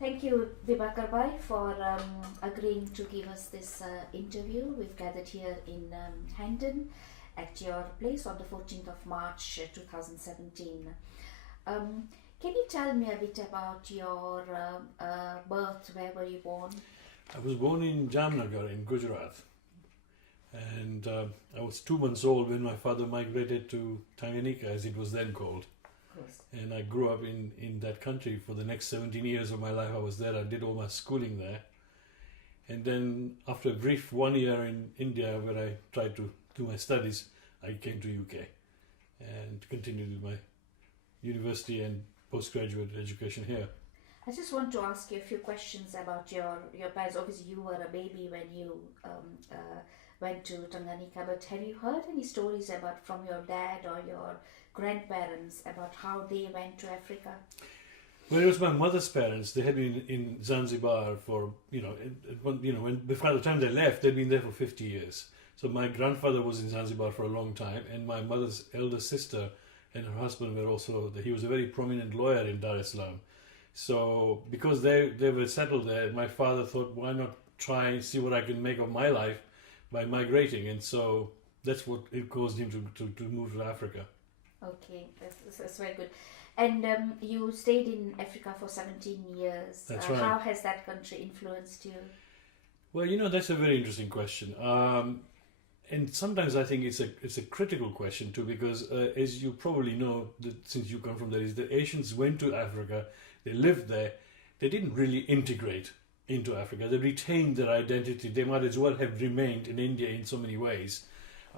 Thank you, Vibhaker Bhai, for agreeing to give us this interview. We've gathered here in Hendon at your place on the 14th of March 2017. Can you tell me a bit about your birth? Where were you born? I was born in Jamnagar in Gujarat, and I was 2 months old when my father migrated to Tanganyika, as it was then called. And I grew up in that country for the next 17 years of my life. I was there. I did all my schooling there. And then after a brief 1 year in India where I tried to do my studies, I came to UK and continued with my university and postgraduate education here. I just want to ask you a few questions about your parents. Obviously, you were a baby when you went to Tanganyika, but have you heard any stories from your dad or your grandparents about how they went to Africa? Well, it was my mother's parents. They had been in Zanzibar for, before the time they left, they'd been there for 50 years. So my grandfather was in Zanzibar for a long time, and my mother's elder sister and her husband were also, he was a very prominent lawyer in Dar es Salaam. So because they were settled there, my father thought, why not try and see what I can make of my life by migrating? And so that's what it caused him to move to Africa. Okay, that's very good. And you stayed in Africa for 17 years. That's right. How has that country influenced you? Well, that's a very interesting question. And sometimes I think it's a critical question too, because as you probably know, since you come from there, is the Asians went to Africa, they lived there, they didn't really integrate into Africa. They retained their identity. They might as well have remained in India in so many ways.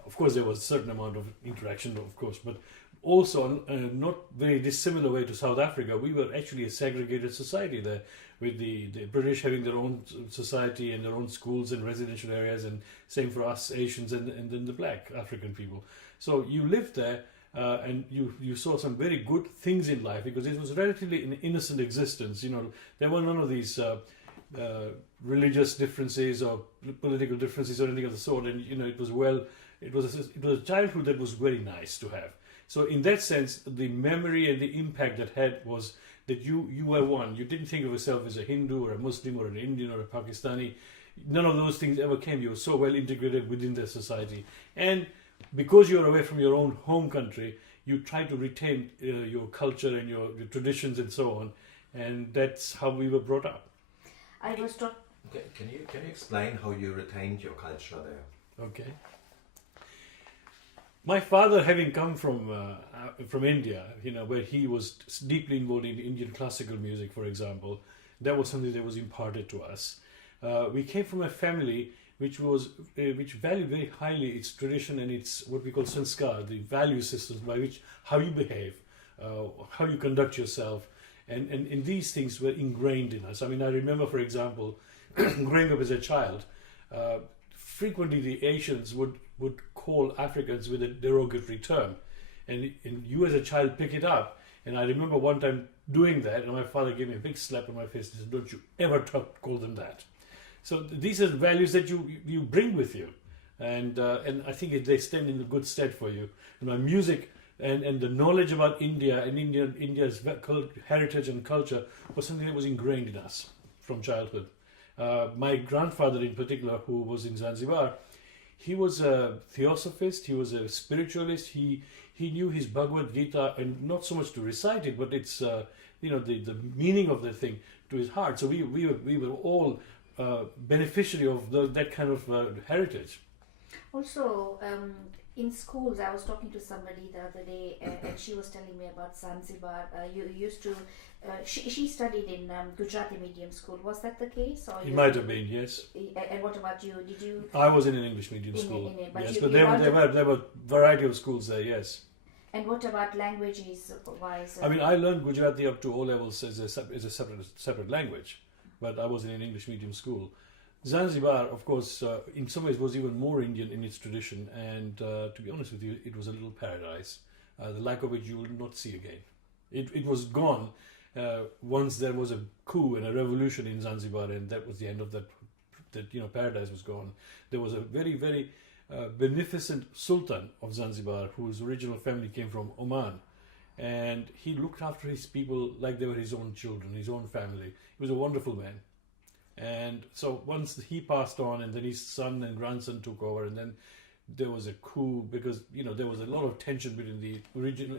Of course, there was a certain amount of interaction, of course, but also not very dissimilar way to South Africa. We were actually a segregated society there, with the British having their own society and their own schools and residential areas, and same for us Asians and then the black African people. So you lived there and you saw some very good things in life, because it was relatively an innocent existence. There were none of these religious differences or political differences or anything of the sort, and it was a childhood that was very nice to have. So in that sense, the memory and the impact that had was that you were one. You didn't think of yourself as a Hindu or a Muslim or an Indian or a Pakistani. None of those things ever came. You were so well integrated within the society. And because you're away from your own home country, you try to retain your culture and your traditions and so on. And that's how we were brought up. I was taught. Okay, can you explain how you retained your culture there? Okay. My father, having come from India, where he was deeply involved in Indian classical music, for example, that was something that was imparted to us. We came from a family which valued very highly its tradition and its what we call sanskar, the value systems by which how you behave, how you conduct yourself, and these things were ingrained in us. I mean, I remember, for example, growing up as a child, frequently the Asians would call Africans with a derogatory term, and you as a child pick it up. And I remember one time doing that, and my father gave me a big slap on my face and said, "Don't you ever call them that." So these are the values that you bring with you, and I think they stand in good stead for you. And my music and the knowledge about India and India's heritage and culture was something that was ingrained in us from childhood. My grandfather in particular, who was in Zanzibar, he was a theosophist, he was a spiritualist, he knew his Bhagavad Gita, and not so much to recite it, but it's the meaning of the thing to his heart. So we were all beneficiary of that kind of heritage. Also, in schools, I was talking to somebody the other day, and she was telling me about Zanzibar. You used to. She studied in Gujarati medium school. Was that the case? Or it might have been, yes. And what about you? Did you? I was in an English medium school. Yes, but there were variety of schools there. Yes. And what about languages wise? I mean, I learned Gujarati up to O levels as a separate language, but I was in an English medium school. Zanzibar, of course, in some ways was even more Indian in its tradition, and to be honest with you, it was a little paradise, the like of which you will not see again. It was gone once there was a coup and a revolution in Zanzibar, and that was the end of that paradise was gone. There was a very, very beneficent Sultan of Zanzibar whose original family came from Oman, and he looked after his people like they were his own children, his own family. He was a wonderful man. And so once he passed on, and then his son and grandson took over, and then there was a coup because there was a lot of tension between the original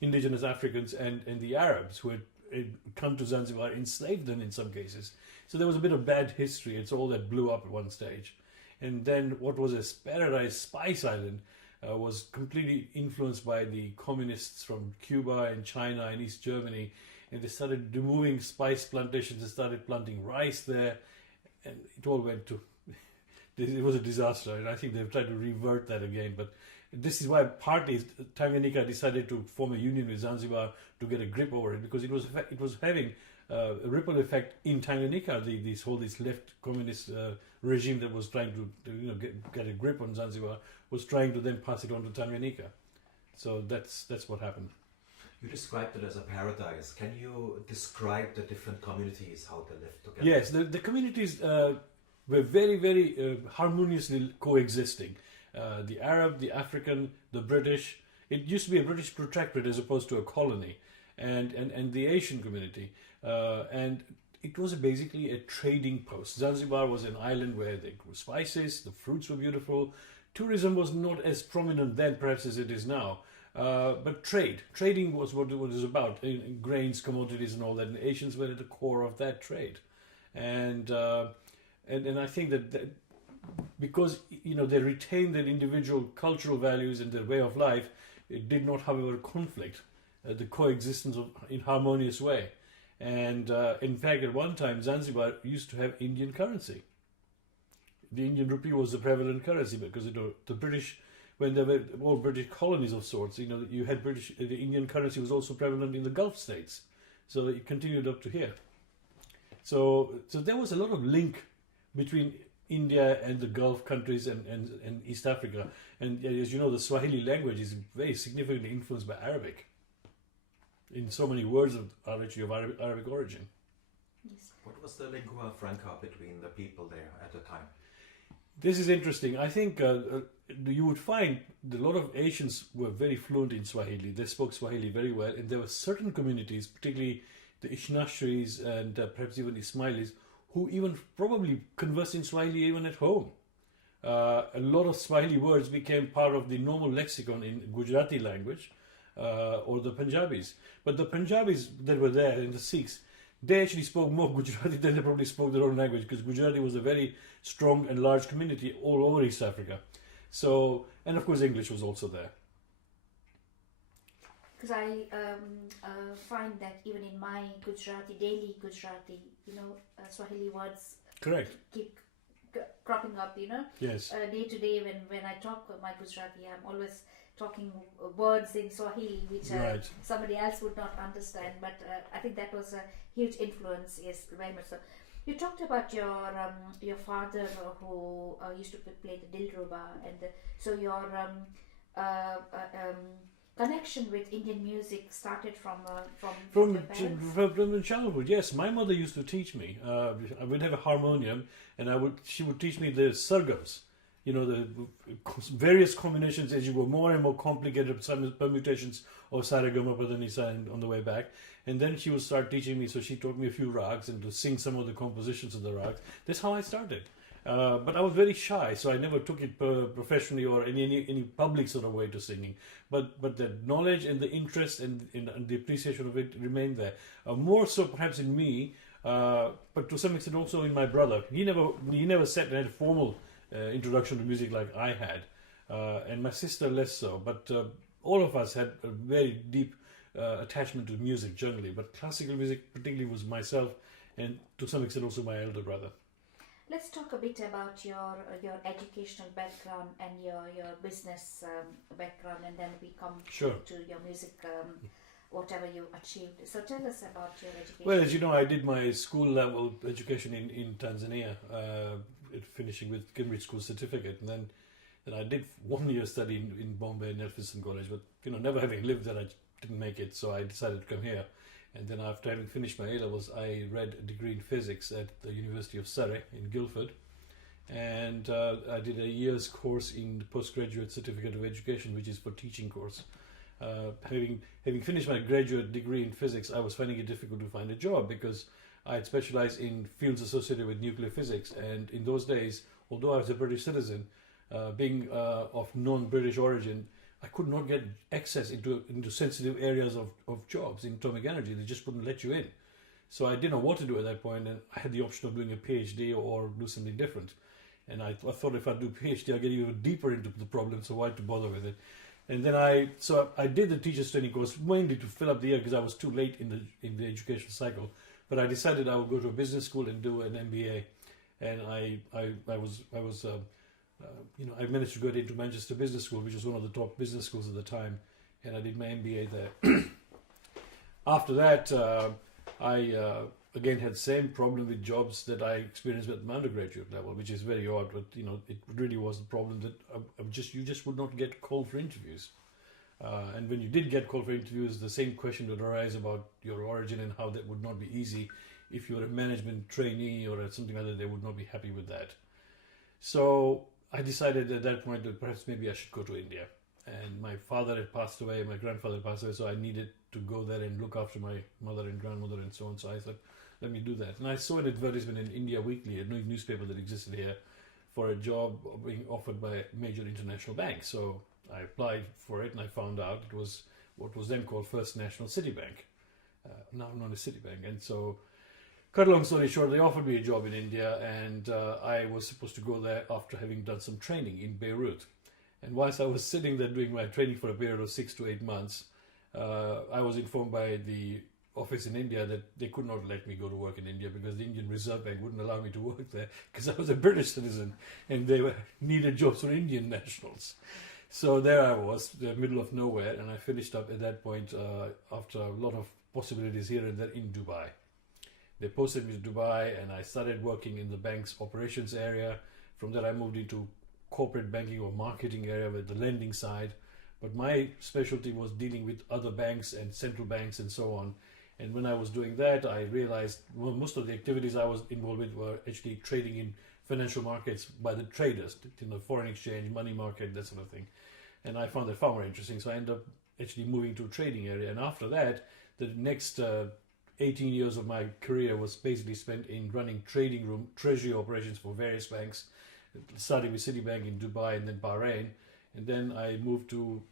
indigenous Africans and the Arabs who had come to Zanzibar, enslaved them in some cases. So there was a bit of bad history. It's all that blew up at one stage. And then what was a paradise, Spice Island, was completely influenced by the communists from Cuba and China and East Germany. And they started removing spice plantations. They started planting rice there. And it all went to... It was a disaster. And I think they've tried to revert that again. But this is why partly Tanganyika decided to form a union with Zanzibar to get a grip over it, because it was having a ripple effect in Tanganyika. This left communist regime that was trying to get a grip on Zanzibar was trying to then pass it on to Tanganyika. So that's what happened. You described it as a paradise. Can you describe the different communities, how they lived together? Yes, the communities were very, very harmoniously coexisting. The Arab, the African, the British. It used to be a British protectorate as opposed to a colony, and the Asian community. And it was basically a trading post. Zanzibar was an island where they grew spices, the fruits were beautiful. Tourism was not as prominent then, perhaps, as it is now. But trading was what it was about, in grains, commodities and all that, and the Asians were at the core of that trade. And I think that because they retained their individual cultural values and their way of life, it did not, however, conflict, the coexistence in harmonious way. And in fact, at one time, Zanzibar used to have Indian currency. The Indian rupee was the prevalent currency because the British, when there were all British colonies of sorts, you had the Indian currency was also prevalent in the Gulf states. So it continued up to here. So there was a lot of link between India and the Gulf countries and East Africa. And as you know, the Swahili language is very significantly influenced by Arabic. In so many words are actually of Arabic origin. Yes. What was the lingua franca between the people there at the time? This is interesting. I think you would find that a lot of Asians were very fluent in Swahili. They spoke Swahili very well, and there were certain communities, particularly the Ishnashiris and perhaps even Ismailis, who even probably conversed in Swahili even at home. A lot of Swahili words became part of the normal lexicon in Gujarati language or the Punjabis. But the Punjabis that were there and the Sikhs, they actually spoke more Gujarati than they probably spoke their own language, because Gujarati was a very strong and large community all over East Africa. So, and of course English was also there. Because I find that even in my daily Gujarati, Swahili words Correct. keep cropping up, Yes. Day to day when I talk my Gujarati, I'm always talking words in Swahili which Right. somebody else would not understand, but I think that was a huge influence, yes, very much so. You talked about your father who used to play the dilruba, and so your connection with Indian music started from your parents? From childhood, yes. My mother used to teach me. I would have a harmonium, and she would teach me the sargams. The various combinations as you go more and more complicated permutations of Saragama Padanisa and on the way back. And then she would start teaching me, so she taught me a few rags and to sing some of the compositions of the rags. That's how I started. But I was very shy, so I never took it professionally or in any public sort of way to singing. But the knowledge and the interest and the appreciation of it remained there. More so perhaps in me, but to some extent also in my brother. He never sat and had a formal introduction to music like I had, and my sister less so. But all of us had a very deep attachment to music generally. But classical music particularly was myself, and to some extent also my elder brother. Let's talk a bit about your educational background and your business background, and then we come Sure. to your music, whatever you achieved. So tell us about your education. Well, as you know, I did my school level education in Tanzania finishing with Cambridge School certificate, and then I did 1 year study in Bombay and Elphinstone College, but never having lived there, I didn't make it, so I decided to come here. And then after having finished my A-levels, I read a degree in physics at the University of Surrey in Guildford, and I did a year's course in the postgraduate certificate of education, which is for teaching course. Having finished my graduate degree in physics, I was finding it difficult to find a job because I had specialized in fields associated with nuclear physics, and in those days, although I was a British citizen, being of non-British origin, I could not get access into sensitive arears of jobs in atomic energy. They just wouldn't let you in. So I didn't know what to do at that point, and I had the option of doing a PhD or do something different. And I thought if I do a PhD, I'll get even deeper into the problem, so why to bother with it? And then I did the teacher's training course mainly to fill up the year because I was too late in the education cycle. But I decided I would go to a business school and do an MBA, and I managed to get into Manchester Business School, which was one of the top business schools at the time, and I did my MBA there. After that, I again had the same problem with jobs that I experienced at my undergraduate level, which is very odd, but it really was the problem that you just would not get called for interviews. And when you did get called for interviews, the same question would arise about your origin and how that would not be easy. If you were a management trainee or something like that, they would not be happy with that. So I decided at that point that perhaps maybe I should go to India. And my father had passed away, my grandfather had passed away, so I needed to go there and look after my mother and grandmother and so on. So I thought, let me do that. And I saw an advertisement in India Weekly, a newspaper that existed here, for a job being offered by a major international bank. So I applied for it, and I found out it was what was then called First National Citibank, now known as Citibank. And so, cut a long story short, they offered me a job in India, and I was supposed to go there after having done some training in Beirut. And whilst I was sitting there doing my training for a period of 6 to 8 months, I was informed by the office in India that they could not let me go to work in India because the Indian Reserve Bank wouldn't allow me to work there because I was a British citizen and they needed jobs for Indian nationals. So there I was, the middle of nowhere, and I finished up at that point after a lot of possibilities here and there in Dubai. They posted me to Dubai, and I started working in the bank's operations area. From there I moved into corporate banking or marketing area with the lending side. But my specialty was dealing with other banks and central banks and so on. And when I was doing that, I realized most of the activities I was involved with were actually trading in financial markets by the traders, foreign exchange, money market, that sort of thing. And I found that far more interesting. So I ended up actually moving to a trading area. And after that, the next 18 years of my career was basically spent in running trading room, treasury operations for various banks, starting with Citibank in Dubai and then Bahrain. And then I moved to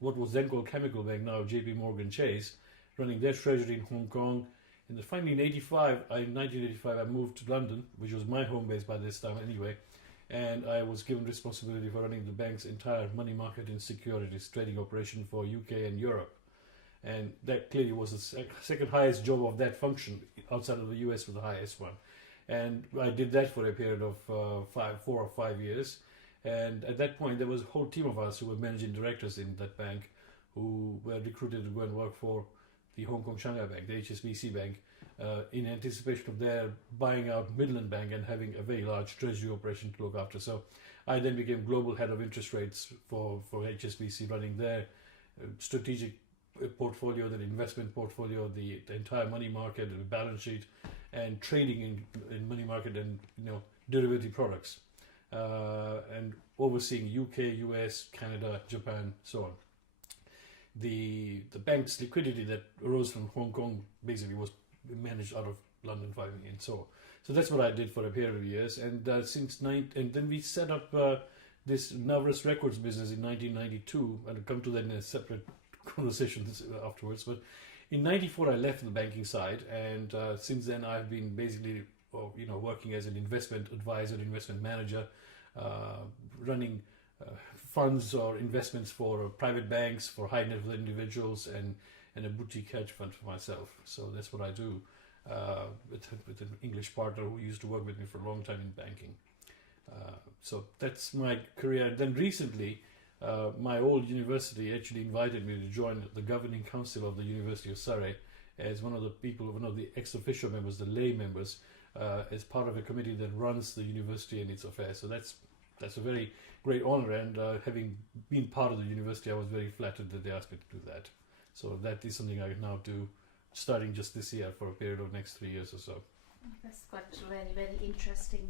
what was then called Chemical Bank, now JP Morgan Chase, running their treasury in Hong Kong. And then finally in 1985, I moved to London, which was my home base by this time anyway. And I was given responsibility for running the bank's entire money market and securities trading operation for UK and Europe. And that clearly was the second highest job of that function. Outside of the US was the highest one. And I did that for a period of 4 or 5 years. And at that point, there was a whole team of us who were managing directors in that bank who were recruited to go and work for the Hong Kong Shanghai Bank, the HSBC Bank, in anticipation of their buying out Midland Bank and having a very large treasury operation to look after. So I then became global head of interest rates for HSBC, running their strategic portfolio, their investment portfolio, the entire money market, the balance sheet, and trading in money market and derivative products, and overseeing UK, US, Canada, Japan, so on. The bank's liquidity that arose from Hong Kong basically was managed out of London, and so that's what I did for a period of years. And and then we set up this Navras Records business in 1992. I'll come to that in a separate conversation afterwards. But in '94, I left the banking side, and since then I've been basically working as an investment advisor, investment manager, running funds or investments for private banks, for high net worth individuals, and a boutique hedge fund for myself. So that's what I do with an English partner who used to work with me for a long time in banking. So that's my career. Then recently, my old university actually invited me to join the governing council of the University of Surrey as one of the ex officio members, the lay members, as part of a committee that runs the university and its affairs. So that's a very great honor, and having been part of the university, I was very flattered that they asked me to do that. So that is something I now do, starting just this year for a period of next 3 years or so. That's quite very, very interesting.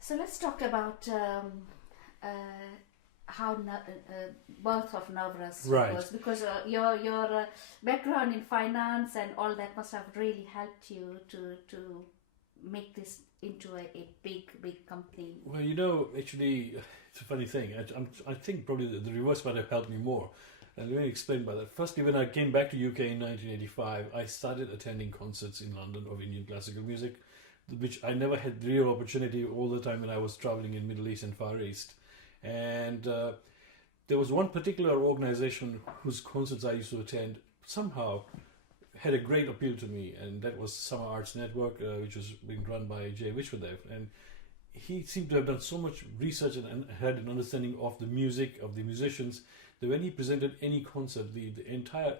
So let's talk about how birth of Navras Records, because your background in finance and all that must have really helped you to make this into a big company. Well, actually, it's a funny thing. I think probably the reverse might have helped me more. And let me explain by that. Firstly, when I came back to UK in 1985, I started attending concerts in London of Indian classical music, which I never had real opportunity all the time when I was traveling in Middle East and Far East. And there was one particular organization whose concerts I used to attend somehow had a great appeal to me, and that was Summer Arts Network, which was being run by Jay Vishwadev. And he seemed to have done so much research and had an understanding of the music, of the musicians, that when he presented any concert, the entire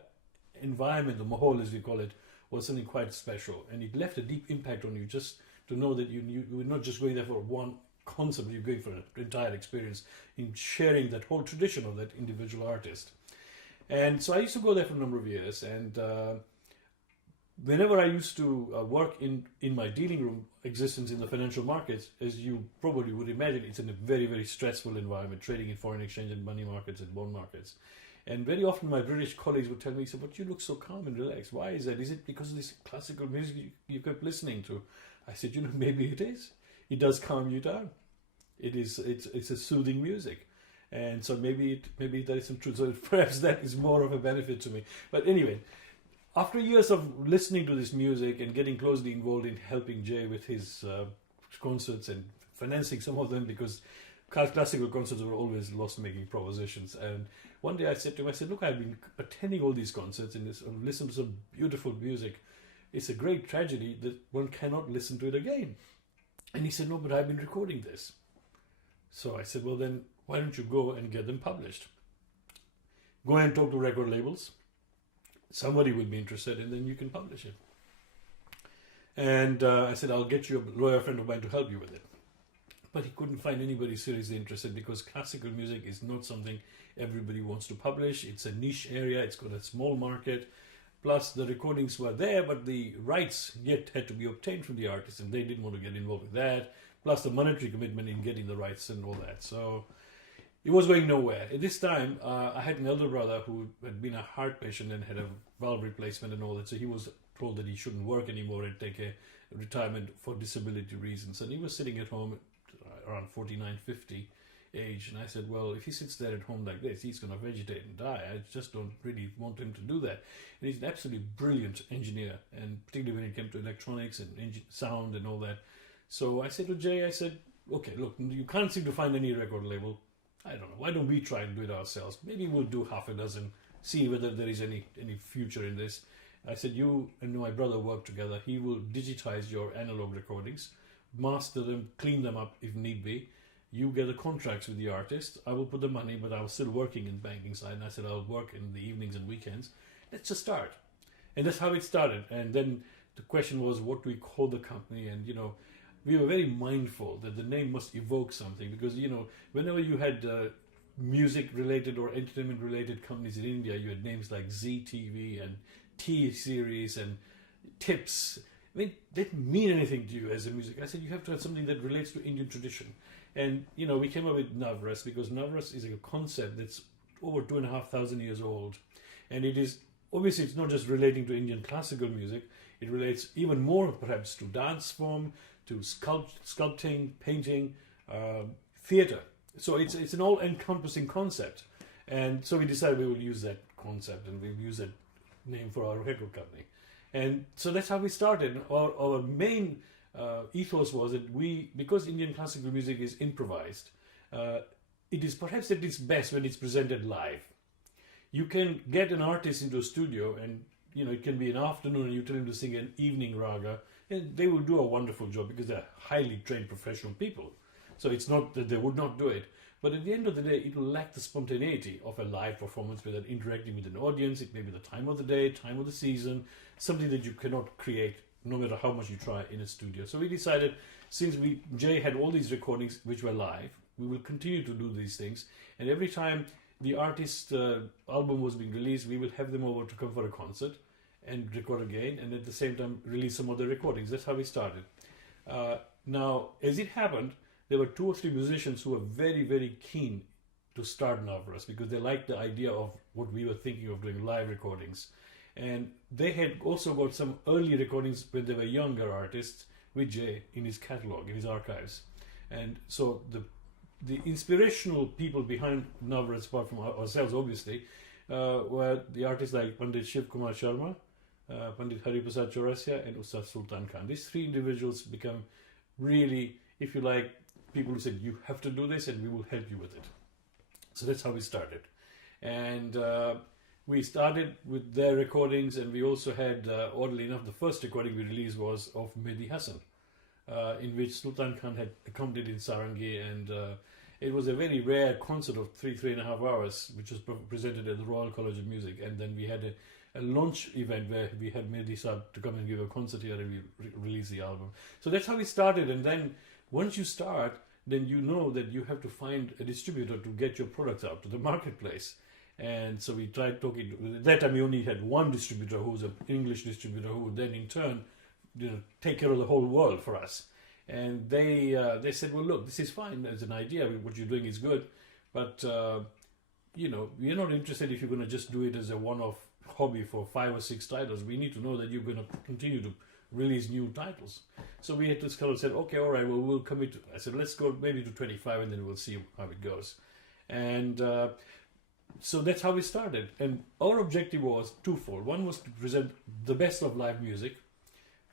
environment, the mahal as we call it, was something quite special. And it left a deep impact on you, just to know that you were not just going there for one concert, but you're going for an entire experience in sharing that whole tradition of that individual artist. And so I used to go there for a number of years, and whenever I used to work in my dealing room existence in the financial markets, as you probably would imagine, it's in a very, very stressful environment, trading in foreign exchange and money markets and bond markets. And very often my British colleagues would tell me, so, but you look so calm and relaxed. Why is that? Is it because of this classical music you kept listening to? I said, maybe it is. It does calm you down. It's a soothing music. And so maybe there is some truth. So perhaps that is more of a benefit to me. But anyway, after years of listening to this music and getting closely involved in helping Jay with his concerts and financing some of them, because classical concerts were always loss-making propositions. And one day I said to him, look, I've been attending all these concerts and listen to some beautiful music. It's a great tragedy that one cannot listen to it again. And he said, no, but I've been recording this. So I said, well, then why don't you go and get them published? Go and talk to record labels. Somebody will be interested, and then you can publish it. And I said, I'll get you a lawyer friend of mine to help you with it. But he couldn't find anybody seriously interested, because classical music is not something everybody wants to publish. It's a niche area. It's got a small market. Plus, the recordings were there, but the rights yet had to be obtained from the artists, and they didn't want to get involved with that. Plus, the monetary commitment in getting the rights and all that. So it was going nowhere. At this time, I had an elder brother who had been a heart patient and had a valve replacement and all that. So he was told that he shouldn't work anymore and take a retirement for disability reasons. And he was sitting at home around 49, 50 age. And I said, well, if he sits there at home like this, he's going to vegetate and die. I just don't really want him to do that. And he's an absolutely brilliant engineer, and particularly when it came to electronics and sound and all that. So I said to Jay, okay, look, you can't seem to find any record label. I don't know, why don't we try and do it ourselves? Maybe we'll do half a dozen, see whether there is any future in this. I said, you and my brother work together. He will digitize your analog recordings, master them, clean them up if need be. You get the contracts with the artist. I will put the money, but I was still working in the banking side. And I said, I'll work in the evenings and weekends. Let's just start. And that's how it started. And then the question was, what do we call the company? And, we were very mindful that the name must evoke something, because, whenever you had music-related or entertainment-related companies in India, you had names like ZTV and T-Series and Tips. I mean, they didn't mean anything to you as a music. I said, you have to have something that relates to Indian tradition. And, we came up with Navras, because Navras is a concept that's over 2,500 years old. And it is, obviously, it's not just relating to Indian classical music. It relates even more, perhaps, to dance form, to sculpting, painting, theatre. So it's an all-encompassing concept. And so we decided we will use that concept, and we'll use that name for our record company. And so that's how we started. Our main ethos was that because Indian classical music is improvised, it is perhaps at its best when it's presented live. You can get an artist into a studio, and it can be an afternoon, and you tell him to sing an evening raga, and they will do a wonderful job because they're highly trained professional people. So it's not that they would not do it, but at the end of the day, it will lack the spontaneity of a live performance without interacting with an audience. It may be the time of the day, time of the season, something that you cannot create no matter how much you try in a studio. So we decided, since Jay had all these recordings which were live, we will continue to do these things. And every time the artist's album was being released, we will have them over to come for a concert and record again, and at the same time release some other recordings. That's how we started. Now, as it happened, there were 2 or 3 musicians who were very, very keen to start Navras because they liked the idea of what we were thinking of doing, live recordings. And they had also got some early recordings when they were younger artists with Jay in his catalog, in his archives. And so the inspirational people behind Navras, apart from ourselves obviously, were the artists like Pandit Shiv Kumar Sharma, Pandit Hariprasad Chaurasia, and Ustad Sultan Khan. These 3 individuals become really, if you like, people who said, you have to do this and we will help you with it. So that's how we started. And we started with their recordings, and we also had, oddly enough, the first recording we released was of Mehdi Hassan, in which Sultan Khan had accompanied in Sarangi, and it was a very rare concert of 3.5 hours, which was presented at the Royal College of Music. And then we had a launch event where we had Mehdi Saab to come and give a concert here, and we released the album. So that's how we started. And then once you start, then you know that you have to find a distributor to get your products out to the marketplace. And so we tried talking. At that time, we only had one distributor, who was an English distributor, who would then in turn, take care of the whole world for us. And they said, well, look, this is fine as an idea. What you're doing is good, but we're not interested if you're going to just do it as a one-off hobby for 5 or 6 titles. We need to know that you're going to continue to release new titles. So we had to kind of said, okay, all right, well, we'll commit. I said, let's go maybe to 25, and then we'll see how it goes. And so that's how we started. And our objective was twofold. One was to present the best of live music,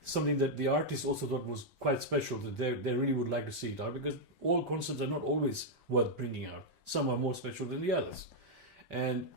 something that the artists also thought was quite special, that they really would like to see it out, because all concerts are not always worth bringing out. Some are more special than the others. And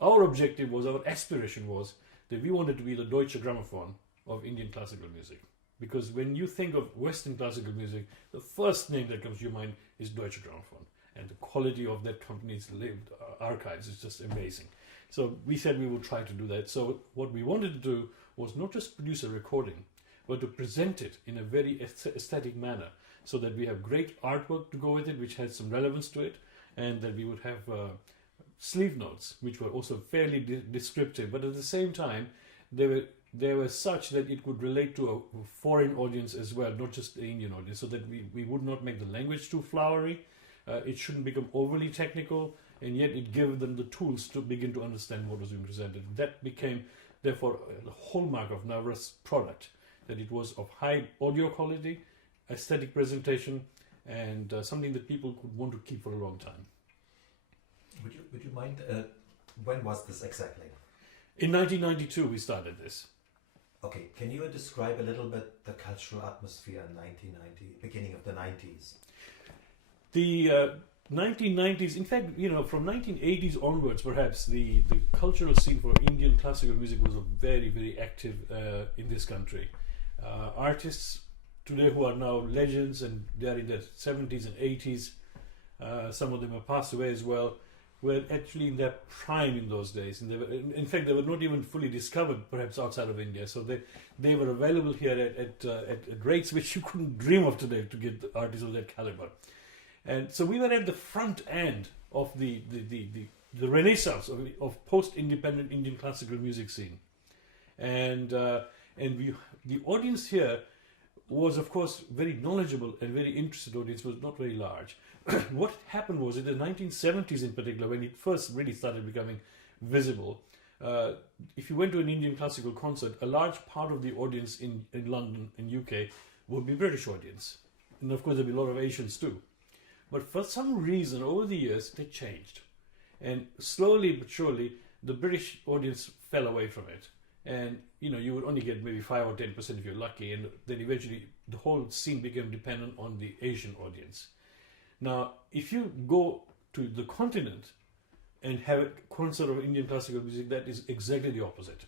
our objective was, our aspiration was, that we wanted to be the Deutsche Grammophon of Indian classical music. Because when you think of Western classical music, the first name that comes to your mind is Deutsche Grammophon. And the quality of that company's lived archives is just amazing. So we said we would try to do that. So what we wanted to do was not just produce a recording, but to present it in a very aesthetic manner, so that we have great artwork to go with it, which has some relevance to it, and that we would have sleeve notes, which were also fairly descriptive, but at the same time, they were such that it could relate to a foreign audience as well, not just the Indian audience, so that we would not make the language too flowery. It shouldn't become overly technical, and yet it gave them the tools to begin to understand what was being presented. That became, therefore, the hallmark of Navras' product, that it was of high audio quality, aesthetic presentation, and something that people could want to keep for a long time. Would you mind, when was this exactly? In 1992 we started this. Okay, can you describe a little bit the cultural atmosphere in 1990, beginning of the 90s? The 1990s, in fact, from 1980s onwards, perhaps, the cultural scene for Indian classical music was very, very active in this country. Artists today who are now legends, and they are in their 70s and 80s, some of them have passed away as well, were actually in their prime in those days. And in fact, they were not even fully discovered, perhaps, outside of India. So they were available here at rates which you couldn't dream of today to get artists of that caliber. And so we were at the front end of the renaissance of post-independent Indian classical music scene. And the audience here was, of course, very knowledgeable and very interested audience, was not very large. What happened was, in the 1970s in particular, when it first really started becoming visible, if you went to an Indian classical concert, a large part of the audience in London and UK would be British audience. And of course there'd be a lot of Asians too. But for some reason, over the years, they changed. And slowly but surely, the British audience fell away from it. And, you would only get maybe 5 or 10% if you're lucky. And then eventually, the whole scene became dependent on the Asian audience. Now, if you go to the continent and have a concert of Indian classical music, that is exactly the opposite.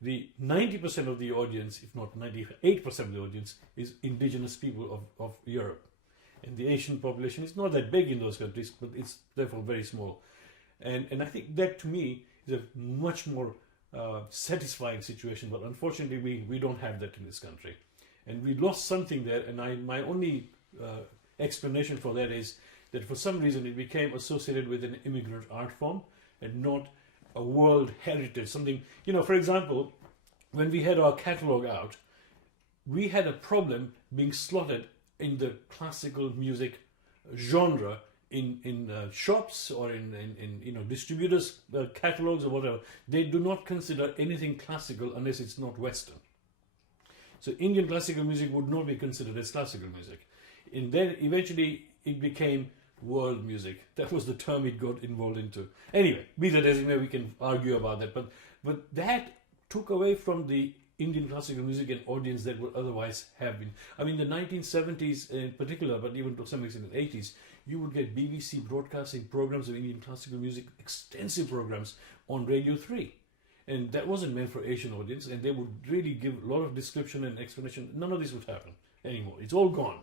The 90% of the audience, if not 98% of the audience, is indigenous people of Europe. And the Asian population is not that big in those countries, but it's therefore very small. And I think that to me is a much more satisfying situation, but unfortunately we don't have that in this country. And we lost something there, and my only explanation for that is that for some reason it became associated with an immigrant art form and not a world heritage, something, for example, when we had our catalogue out, we had a problem being slotted in the classical music genre in shops or in distributors' catalogues or whatever. They do not consider anything classical unless it's not Western. So Indian classical music would not be considered as classical music. And then eventually it became world music. That was the term it got involved into. Anyway, be that as it may, we can argue about that. But that took away from the Indian classical music an audience that would otherwise have been. I mean, the 1970s in particular, but even to some extent in the 80s, you would get BBC broadcasting programs of Indian classical music, extensive programs on Radio 3. And that wasn't meant for Asian audience, and they would really give a lot of description and explanation. None of this would happen anymore. It's all gone.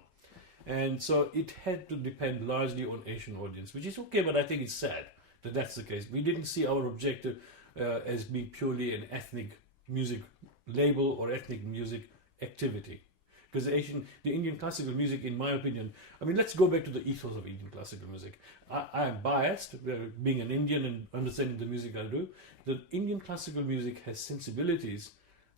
And so it had to depend largely on Asian audience, which is okay, but I think it's sad that that's the case. We didn't see our objective as being purely an ethnic music label or ethnic music activity. Because the Indian classical music, in my opinion, I mean, let's go back to the ethos of Indian classical music. I am biased, being an Indian and understanding the music I do. The Indian classical music has sensibilities,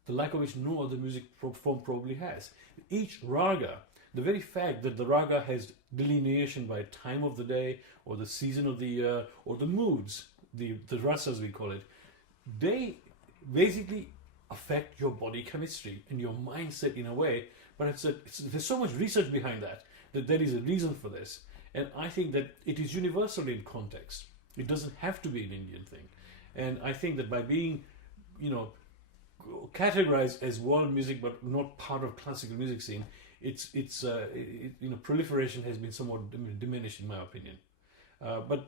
the like of which no other music form probably has. Each raga, the very fact that the raga has delineation by time of the day or the season of the year or the moods, the rasas we call it, they basically affect your body chemistry and your mindset in a way. But there's so much research behind that there is a reason for this. And I think that it is universal in context. It doesn't have to be an Indian thing. And I think that by being, categorized as world music but not part of classical music scene, proliferation has been somewhat diminished in my opinion. But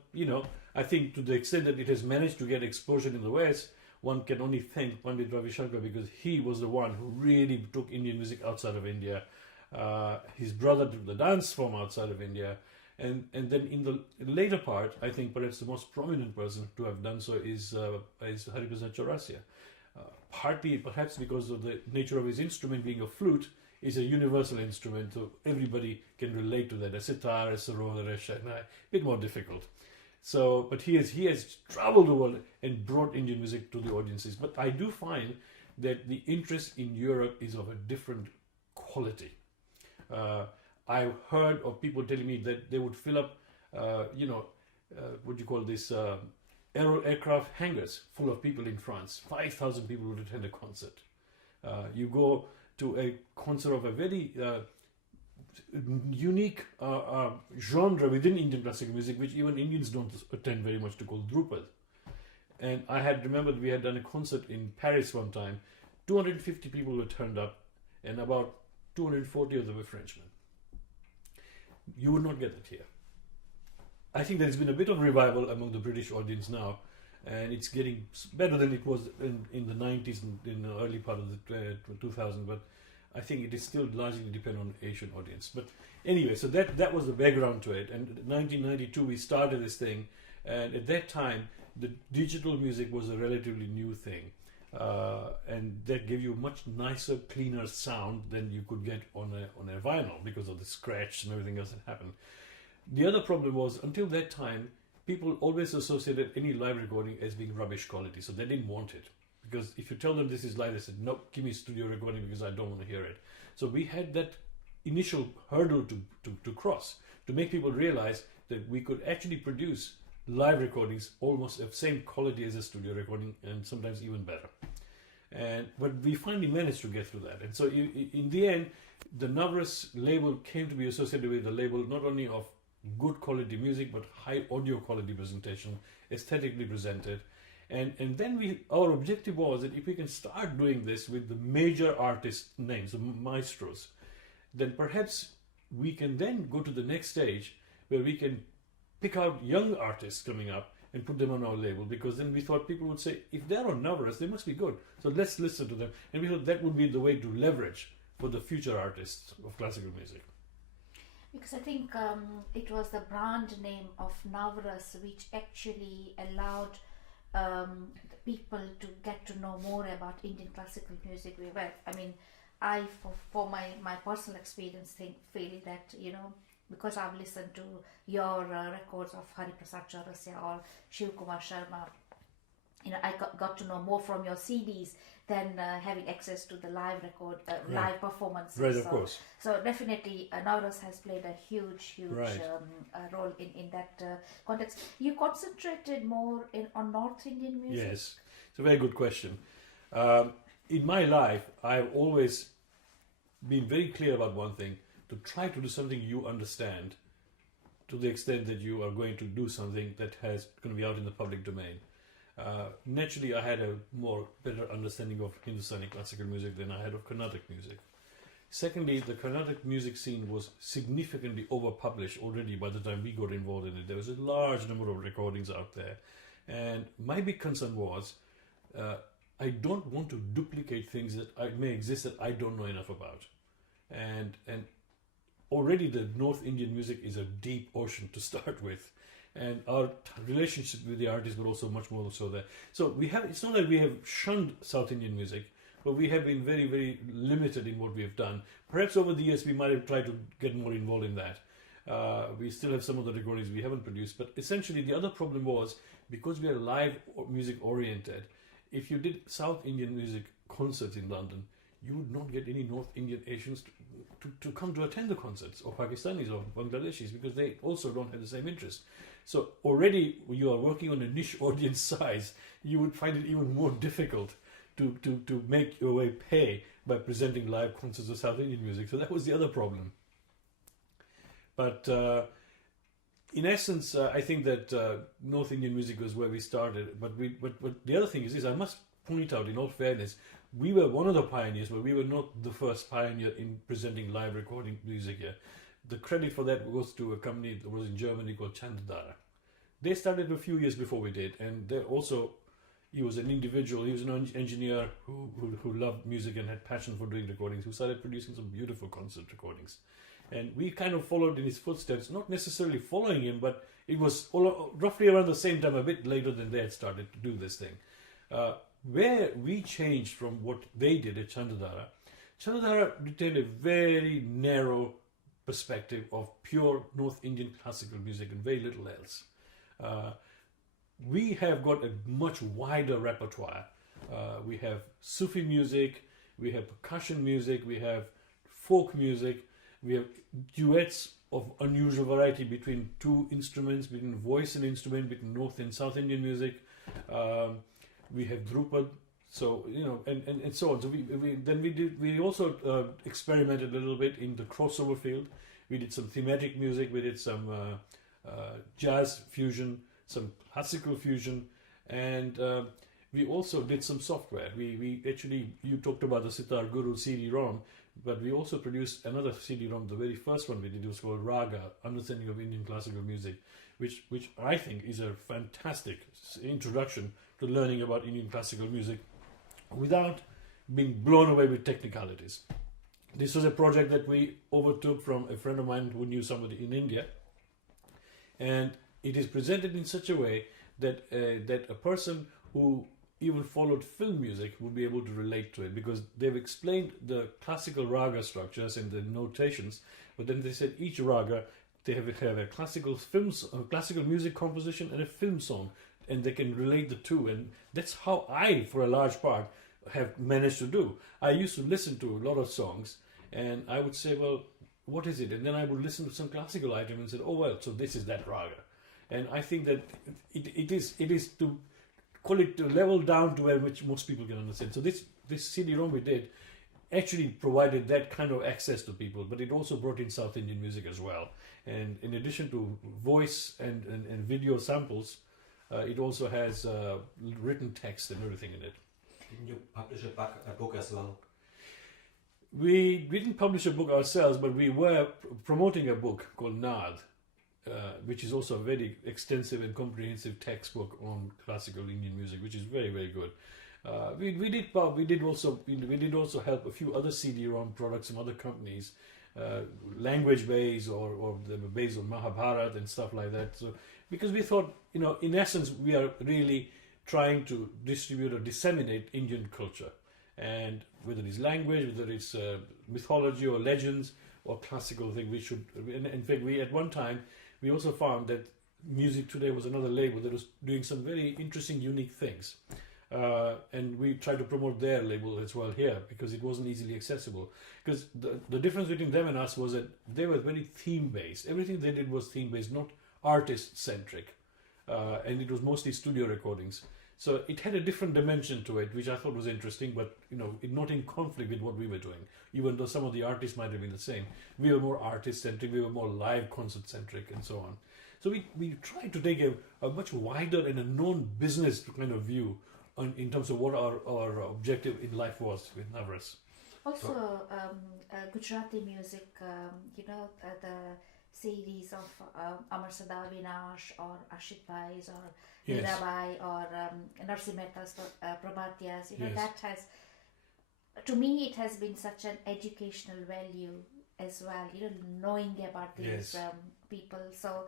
I think to the extent that it has managed to get exposure in the West, one can only thank Pandit Ravi Shankar because he was the one who really took Indian music outside of India. His brother took the dance form outside of India. And then in the later part, I think perhaps the most prominent person to have done so is Hariprasad Chaurasia. Partly perhaps because of the nature of his instrument being a flute, is a universal instrument, so everybody can relate to that. A sitar, a sarod, a shahnai, a bit more difficult. So, but he has traveled the world and brought Indian music to the audiences. But I do find that the interest in Europe is of a different quality. I've heard of people telling me that they would fill up, aircraft hangars full of people in France. 5,000 people would attend a concert. You go to a concert of a very unique genre within Indian classical music, which even Indians don't attend very much, to call Drupad. And I had remembered we had done a concert in Paris one time. 250 people were turned up, and about 240 of them were Frenchmen. You would not get that here. I think there's been a bit of revival among the British audience now, and it's getting better than it was in the 90s and in the early part of the 2000s, but I think it is still largely dependent on Asian audience. But anyway, so that was the background to it. And in 1992 we started this thing, and at that time the digital music was a relatively new thing, and that gave you much nicer, cleaner sound than you could get on a vinyl because of the scratch and everything else that happened. The other problem was, until that time, people always associated any live recording as being rubbish quality, so they didn't want it. Because if you tell them this is live, they said, no, give me studio recording because I don't want to hear it. So we had that initial hurdle to cross, to make people realize that we could actually produce live recordings almost of same quality as a studio recording, and sometimes even better. But we finally managed to get through that. And so in the end, the Navras label came to be associated with the label not only of good quality music, but high audio quality presentation, aesthetically presented. And then our objective was that if we can start doing this with the major artist names, the maestros, then perhaps we can then go to the next stage where we can pick out young artists coming up and put them on our label, because then we thought people would say, if they're on Navras, they must be good. So let's listen to them. And we thought that would be the way to leverage for the future artists of classical music. Because I think it was the brand name of Navras which actually allowed people to get to know more about Indian classical music. I mean, for my personal experience, feel that, you know, because I've listened to your records of Hari Prasad Chaurasya or Shiv Kumar Sharma, you know, I got to know more from your CDs than having access to the live record, live performances. Right, of course. So definitely, Navras has played a huge Right. role in that context. You concentrated more on North Indian music. Yes, it's a very good question. In my life, I've always been very clear about one thing: to try to do something you understand, to the extent that you are going to do something that has going to be out in the public domain. Naturally, I had a better understanding of Hindustani classical music than I had of Carnatic music. Secondly, the Carnatic music scene was significantly overpublished already by the time we got involved in it. There was a large number of recordings out there. And my big concern was, I don't want to duplicate things that may exist that I don't know enough about. And already the North Indian music is a deep ocean to start with. And our relationship with the artists were also much more so there. So it's not that we have shunned South Indian music, but we have been very, very limited in what we have done. Perhaps over the years we might have tried to get more involved in that. We still have some of the recordings we haven't produced, but essentially the other problem was, because we are live music oriented, if you did South Indian music concerts in London, you would not get any North Indian Asians to come to attend the concerts, or Pakistanis or Bangladeshis, because they also don't have the same interest. So already you are working on a niche audience size, you would find it even more difficult to make your way pay by presenting live concerts of South Indian music. So that was the other problem. But in essence, I think that North Indian music was where we started. But the other thing is I must point out, in all fairness, we were one of the pioneers, but we were not the first pioneer in presenting live recording music here. The credit for that goes to a company that was in Germany called Chandadara. They started a few years before we did, and he was an individual, he was an engineer who loved music and had passion for doing recordings, who started producing some beautiful concert recordings. And we kind of followed in his footsteps, not necessarily following him, but it was roughly around the same time, a bit later than they had started to do this thing. Where we changed from what they did at Chandadara retained a very narrow perspective of pure North Indian classical music and very little else. We have got a much wider repertoire. We have Sufi music, we have percussion music, we have folk music, we have duets of unusual variety between two instruments, between voice and instrument, between North and South Indian music. We have Drupad, so and so on. So we also experimented a little bit in the crossover field. We did some thematic music, we did some jazz fusion, some classical fusion, and we also did some software. We actually, you talked about the Sitar Guru CD-ROM, but we also produced another CD-ROM. The very first one we did was called Raga, Understanding of Indian Classical Music, which I think is a fantastic introduction to learning about Indian classical music without being blown away with technicalities. This was a project that we overtook from a friend of mine who knew somebody in India, and it is presented in such a way that a person who even followed film music would be able to relate to it, because they've explained the classical raga structures and the notations, but then they said each raga, they have a classical music composition and a film song, and they can relate the two, and that's how I, for a large part, have managed to do. I used to listen to a lot of songs, and I would say, well, what is it? And then I would listen to some classical item and say, oh well, so this is that raga. And I think that it is to call it to level down to which most people can understand. So this CD-ROM we did actually provided that kind of access to people, but it also brought in South Indian music as well. And in addition to voice and video samples, it also has written text and everything in it. Didn't you publish a book as well? We didn't publish a book ourselves, but we were promoting a book called Nad, which is also a very extensive and comprehensive textbook on classical Indian music, which is very, very good. We did also help a few other CD-ROM products from other companies, language based or they were based on Mahabharata and stuff like that. So because we thought, in essence, we are really trying to distribute or disseminate Indian culture, and whether it's language, whether it's mythology or legends or classical thing, we should. In fact, we at one time we also found that Music Today was another label that was doing some very interesting, unique things. And we tried to promote their label as well here because it wasn't easily accessible. Because the difference between them and us was that they were very theme-based. Everything they did was theme-based, not artist-centric. And it was mostly studio recordings. So it had a different dimension to it, which I thought was interesting, but not in conflict with what we were doing. Even though some of the artists might have been the same. We were more artist-centric, we were more live concert-centric and so on. So we tried to take a much wider and a non-business kind of view in terms of what our objective in life was with Navras. Also, Gujarati music, the series of Amar Sada Vinash or Ashit Bhai's or Yes. Mirabai or Narsi Mehta's Prabhatyas, Yes. that has, to me, it has been such an educational value as well, knowing about these Yes. people. So,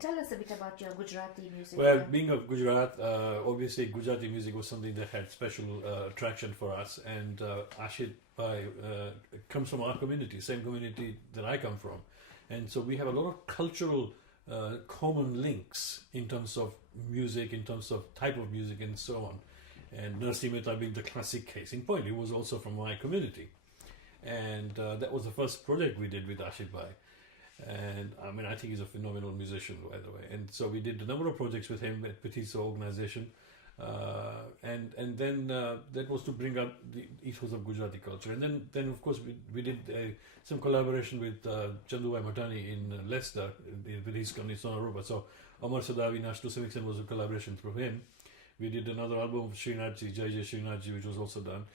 tell us a bit about your Gujarati music. Well, being of Gujarat, obviously Gujarati music was something that had special attraction for us, and Ashit Bhai comes from our community, same community that I come from, and so we have a lot of cultural common links in terms of music, in terms of type of music, and so on. And Narsi Mehta being the classic case in point, he was also from my community, and that was the first project we did with Ashit Bhai. And I think he's a phenomenal musician, by the way. And so we did a number of projects with him at Petit's organization, and then that was to bring up the ethos of Gujarati culture. And then of course we did some collaboration with Chandubhai Matani in Leicester with his company Sonarupa. So Amar Sada Vinash to some extent was a collaboration through him. We did another album of Srinathji, Jai Jai Srinathji, which was also done.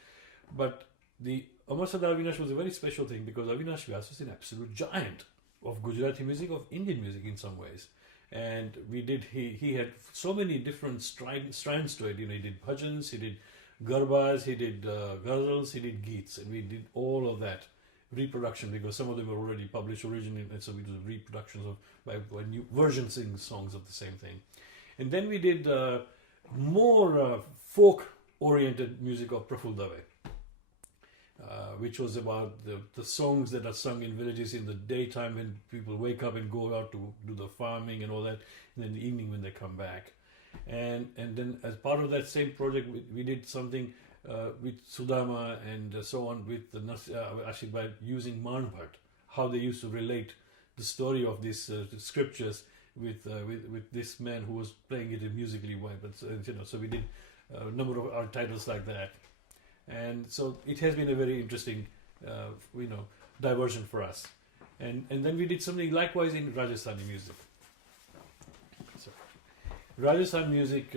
But the Amar Sada Avinash was a very special thing because Avinash Vyas was an absolute giant of Gujarati music, of Indian music in some ways. And he had so many different strands to it. He did bhajans, he did garbas, he did ghazals, he did geets, and we did all of that reproduction because some of them were already published originally, and so we did reproductions of by new versions sing songs of the same thing. And then we did more folk-oriented music of Praful Dave. Which was about the songs that are sung in villages in the daytime when people wake up and go out to do the farming and all that, and then in the evening when they come back. And then as part of that same project, we did something with Sudama and so on with the Ashit Bhai using Manbhat, how they used to relate the story of these scriptures with this man who was playing it musically well. But so we did a number of our titles like that. And so it has been a very interesting, diversion for us. And then we did something likewise in Rajasthani music. So, Rajasthan music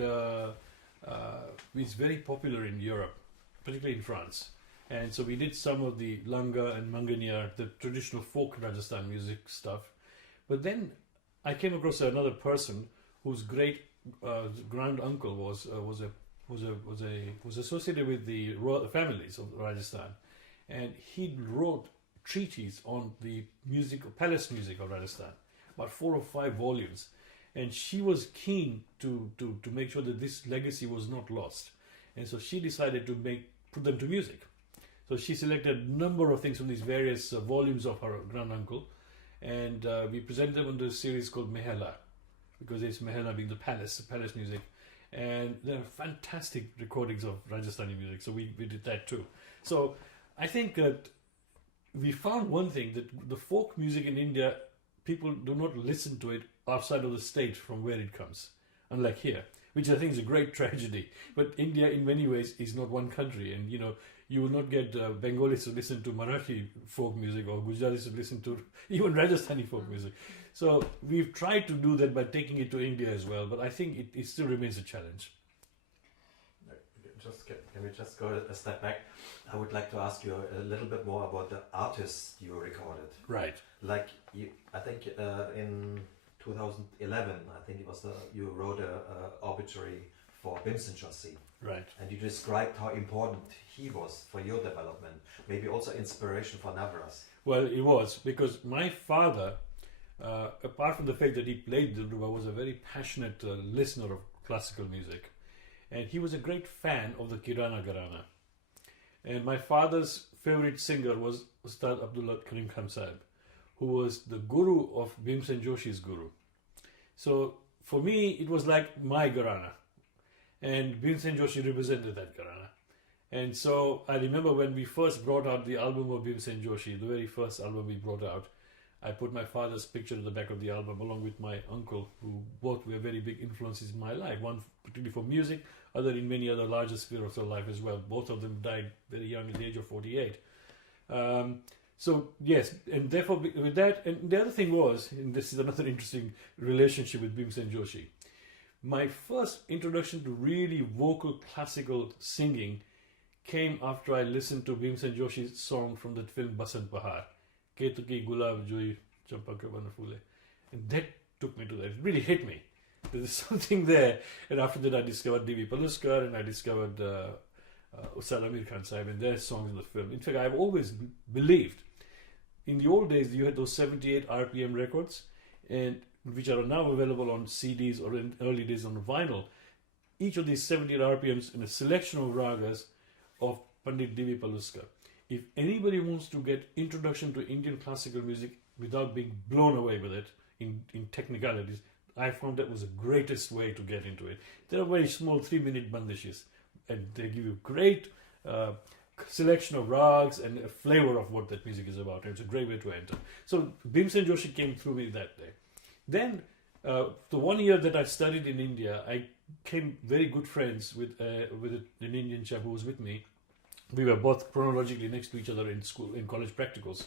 is very popular in Europe, particularly in France. And so we did some of the Langa and Manganiyar, the traditional folk Rajasthan music stuff. But then I came across another person whose great grand uncle was associated with the royal families of Rajasthan, and he wrote treatises on the palace music of Rajasthan, about 4 or 5 volumes, and she was keen to make sure that this legacy was not lost, and so she decided to put them to music. So she selected a number of things from these various volumes of her grand uncle, and we presented them under a series called Mehela, because it's Mehela being the palace music. And there are fantastic recordings of Rajasthani music, so we did that too. So I think that we found one thing, that the folk music in India, people do not listen to it outside of the state from where it comes, unlike here, which I think is a great tragedy. But India in many ways is not one country, and you will not get Bengalis to listen to Marathi folk music or Gujaratis to listen to even Rajasthani folk music. So we've tried to do that by taking it to India as well, but I think it still remains a challenge. Can we just go a step back? I would like to ask you a little bit more about the artists you recorded. Right. Like I think in 2011, I think it was you wrote a obituary for Bimsen Joshi. Right. And you described how important he was for your development, maybe also inspiration for Navras. Well, it was, because my father, apart from the fact that he played the duba, was a very passionate listener of classical music. And he was a great fan of the Kirana Gharana. And my father's favorite singer was Ustad Abdullah Karim Khan Sahib, who was the guru of Bimsen Joshi's guru. So for me, it was like my Gharana. And Bimsen Joshi represented that Gharana. And so I remember when we first brought out the album of Bimsen Joshi, the very first album we brought out, I put my father's picture at the back of the album along with my uncle, who both were very big influences in my life. One particularly for music, other in many other larger spheres of life as well. Both of them died very young at the age of 48. So yes, and therefore with that, and the other thing was, and this is another interesting relationship with Bimsen Joshi, my first introduction to really vocal classical singing came after I listened to Bimsen Joshi's song from that film Basant Bahar, Ketuki Gulab Joi Champaka Bana Phule. And that took me to that. It really hit me. There's something there. And after that I discovered D.B. Paluskar and I discovered Ustad Amir Khan Sahib and their songs in the film. In fact, I've always believed, in the old days you had those 78 RPM records, and which are now available on CDs or in early days on vinyl. Each of these 78 RPMs in a selection of ragas of Pandit D.B. Paluskar. If anybody wants to get introduction to Indian classical music without being blown away with it in technicalities, I found that was the greatest way to get into it. They are very small 3-minute bandishis, and they give you great selection of rags and a flavor of what that music is about. And it's a great way to enter. So Bimsen Joshi came through me that day. Then, the 1 year that I studied in India, I became very good friends with an Indian chap who was with me. We were both chronologically next to each other in school, in college practicals.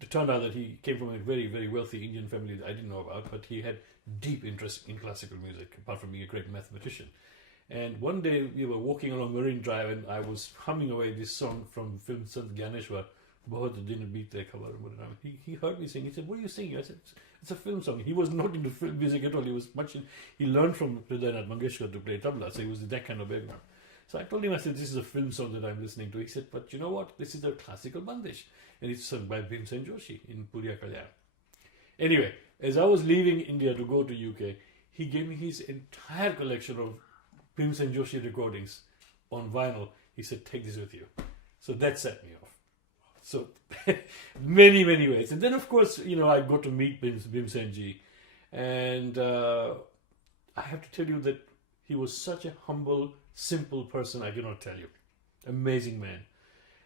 It turned out that he came from a very, very wealthy Indian family that I didn't know about, but he had deep interest in classical music, apart from being a great mathematician. And one day we were walking along Marine Drive and I was humming away this song from film Sant Gyaneshwar, Bahut Din Beet Khabar. He heard me sing. He said, "What are you singing?" I said, "It's a film song." He was not into film music at all. He learned from Hridaynath Mangeshkar to play tabla, so he was that kind of background. So I told him, I said, "This is a film song that I'm listening to." He said, "But you know what? This is a classical bandish." And it's sung by Bimsen Joshi in Puriya Kalyan. Anyway, as I was leaving India to go to UK, he gave me his entire collection of Bimsen Joshi recordings on vinyl. He said, "Take this with you." So that set me off. So many, many ways. And then, of course, I got to meet Bimsen Ji. And I have to tell you that he was such a humble, simple person, I cannot tell you. Amazing man.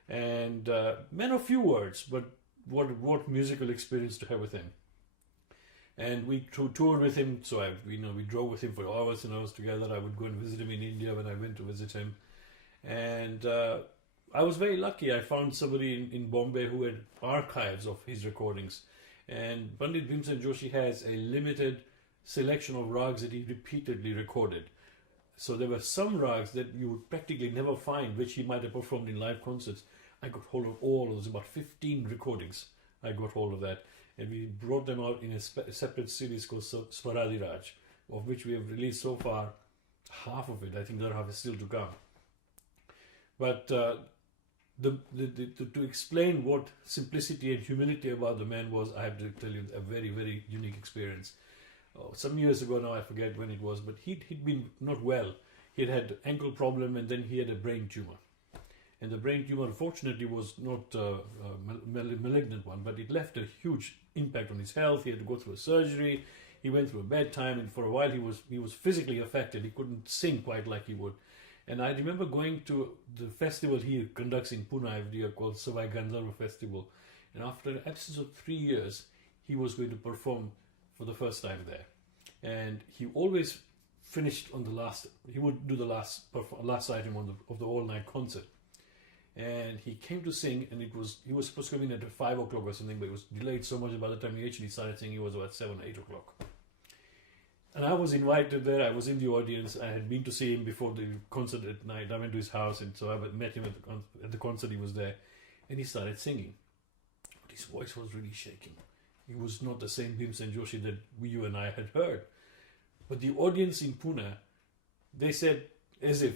And man of few words, but what musical experience to have with him. And we toured with him, so we drove with him for hours and hours together. I would go and visit him in India when I went to visit him. And I was very lucky. I found somebody in Bombay who had archives of his recordings. And Pandit Bimsen Joshi has a limited selection of rags that he repeatedly recorded. So there were some rags that you would practically never find, which he might have performed in live concerts. I got hold of all of those, about 15 recordings. I got hold of that. And we brought them out in a separate series called Swaradi-Raj, of which we have released so far half of it. I think the other half is still to come. But to explain what simplicity and humility about the man was, I have to tell you a very, very unique experience. Some years ago now, I forget when it was, but he'd been not well. He had ankle problem and then he had a brain tumor. And the brain tumor, unfortunately, was not a malignant one, but it left a huge impact on his health. He had to go through a surgery. He went through a bad time, and for a while he was physically affected. He couldn't sing quite like he would. And I remember going to the festival he conducts in Pune every year called Savai Gandharva Festival. And after an absence of 3 years, he was going to perform for the first time there. And he always finished on the last. He would do the last item of the all-night concert. And he came to sing, and he was supposed to come in at 5 o'clock or something, but it was delayed so much that by the time he actually started singing, it was about 7 or 8 o'clock. And I was invited there. I was in the audience. I had been to see him before the concert at night. I went to his house, and so I met him at the concert. He was there, and he started singing. But his voice was really shaking. It was not the same Bimsen Joshi that you and I had heard. But the audience in Pune, they said, as if,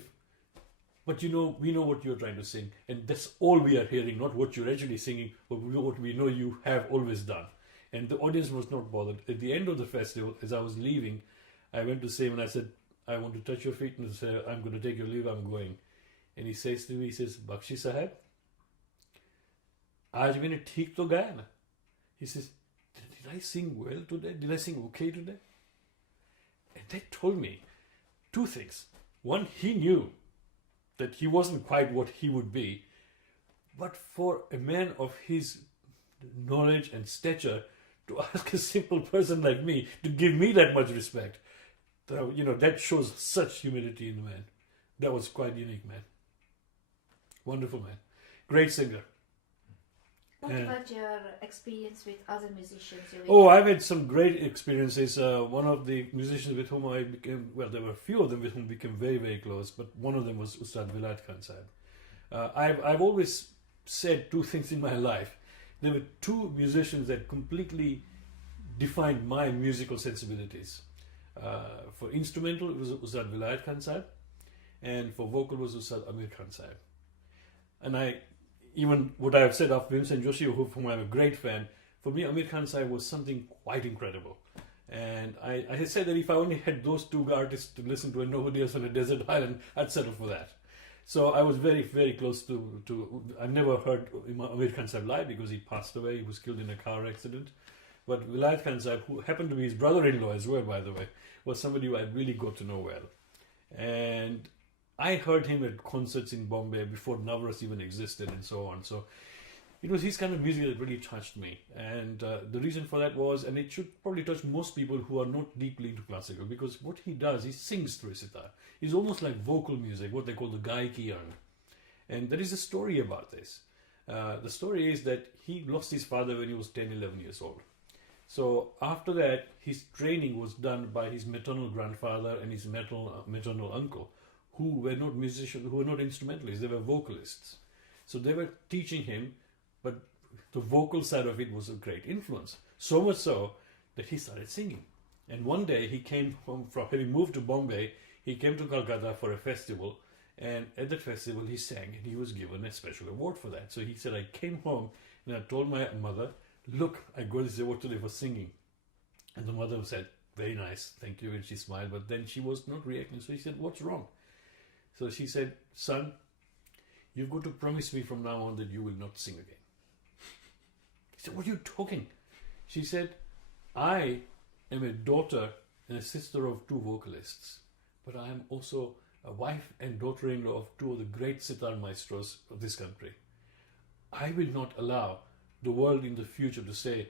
but we know what you're trying to sing, and that's all we are hearing, not what you're actually singing, but what we know you have always done. And the audience was not bothered. At the end of the festival, as I was leaving, I went to him and I said, I want to touch your feet, and say, I'm going to take your leave, I'm going. And he says to me, Baxi Sahab, aaj maine theek to gaya na? He says, did I sing well today? Did I sing okay today? And that told me two things. One, he knew that he wasn't quite what he would be, but for a man of his knowledge and stature to ask a simple person like me to give me that much respect, that shows such humility in the man. That was quite unique, man. Wonderful man. Great singer. What about your experience with other musicians? I've had some great experiences. One of the musicians with whom I became, there were a few of them with whom I became very, very close, but one of them was Ustad Vilayat Khan Sahib. I've always said two things in my life. There were two musicians that completely defined my musical sensibilities. For instrumental, it was Ustad Vilayat Khan Sahib, and for vocal was Ustad Amir Khan Sahib. And even what I have said of Vincent Joshi, whom I'm a great fan, for me, Amir Khan Sahib was something quite incredible. And I had said that if I only had those two artists to listen to and nobody else on a desert island, I'd settle for that. So I was very, very close to I never heard Amir Khan Sahib live because he passed away. He was killed in a car accident. But Vilayat Khan Sahib, who happened to be his brother-in-law as well, by the way, was somebody who I really got to know well. And I heard him at concerts in Bombay before Navras even existed and so on. So it was his kind of music that really touched me. And the reason for that was, and it should probably touch most people who are not deeply into classical, because what he does, he sings through a sitar. It's almost like vocal music, what they call the gaiki yarn. And there is a story about this. The story is that he lost his father when he was 10, 11 years old. So after that, his training was done by his maternal grandfather and his maternal uncle, who were not musicians, who were not instrumentalists, they were vocalists. So they were teaching him, but the vocal side of it was a great influence. So much so that he started singing. And one day he came home from having moved to Bombay, he came to Calcutta for a festival, and at that festival he sang, and he was given a special award for that. So he said, I came home and I told my mother, look, I got this award today for singing. And the mother said, very nice, thank you, and she smiled, but then she was not reacting. So he said, what's wrong? So she said, son, you've got to promise me from now on that you will not sing again. He said, what are you talking? She said, I am a daughter and a sister of two vocalists, but I am also a wife and daughter-in-law of two of the great sitar maestros of this country. I will not allow the world in the future to say,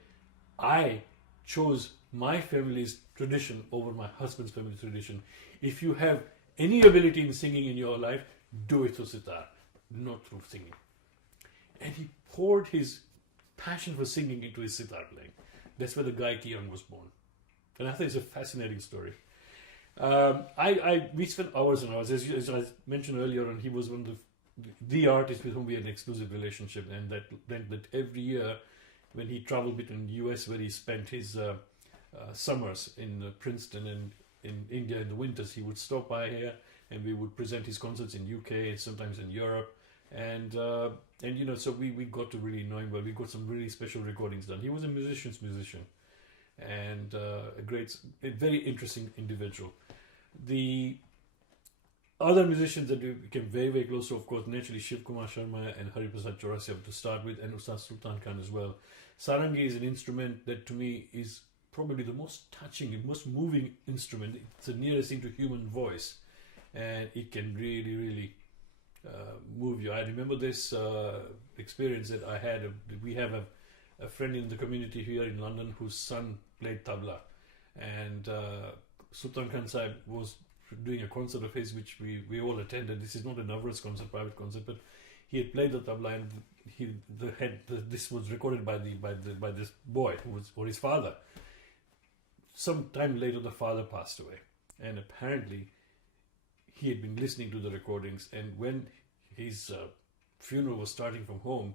I chose my family's tradition over my husband's family tradition. If you have any ability in singing in your life, do it through sitar, not through singing. And he poured his passion for singing into his sitar playing. That's where the gaiki yarn was born. And I think it's a fascinating story. We spent hours and hours, as I mentioned earlier, and he was one of the artist with whom we had an exclusive relationship, and that meant that every year when he traveled between the US, where he spent his summers in Princeton and in India in the winters, he would stop by here and we would present his concerts in UK and sometimes in Europe, and so we got to really know him well. We got some really special recordings done. He was a musician's musician and a very interesting individual. The other musicians that we became very, very close to, of course, naturally Shiv Kumar Sharma and Hari Prasad Chaurasia to start with, and Ustad Sultan Khan as well. Sarangi is an instrument that to me is probably the most touching, the most moving instrument. It's the nearest thing to human voice, and it can really, really move you. I remember this experience that I had. We have a friend in the community here in London whose son played tabla, and Sultan Khan Sahib was doing a concert of his which we all attended. This is not a Navras concert, private concert, but he had played the tabla, and this was recorded by this boy or his father. Some time later, the father passed away, and apparently he had been listening to the recordings, and when his funeral was starting from home,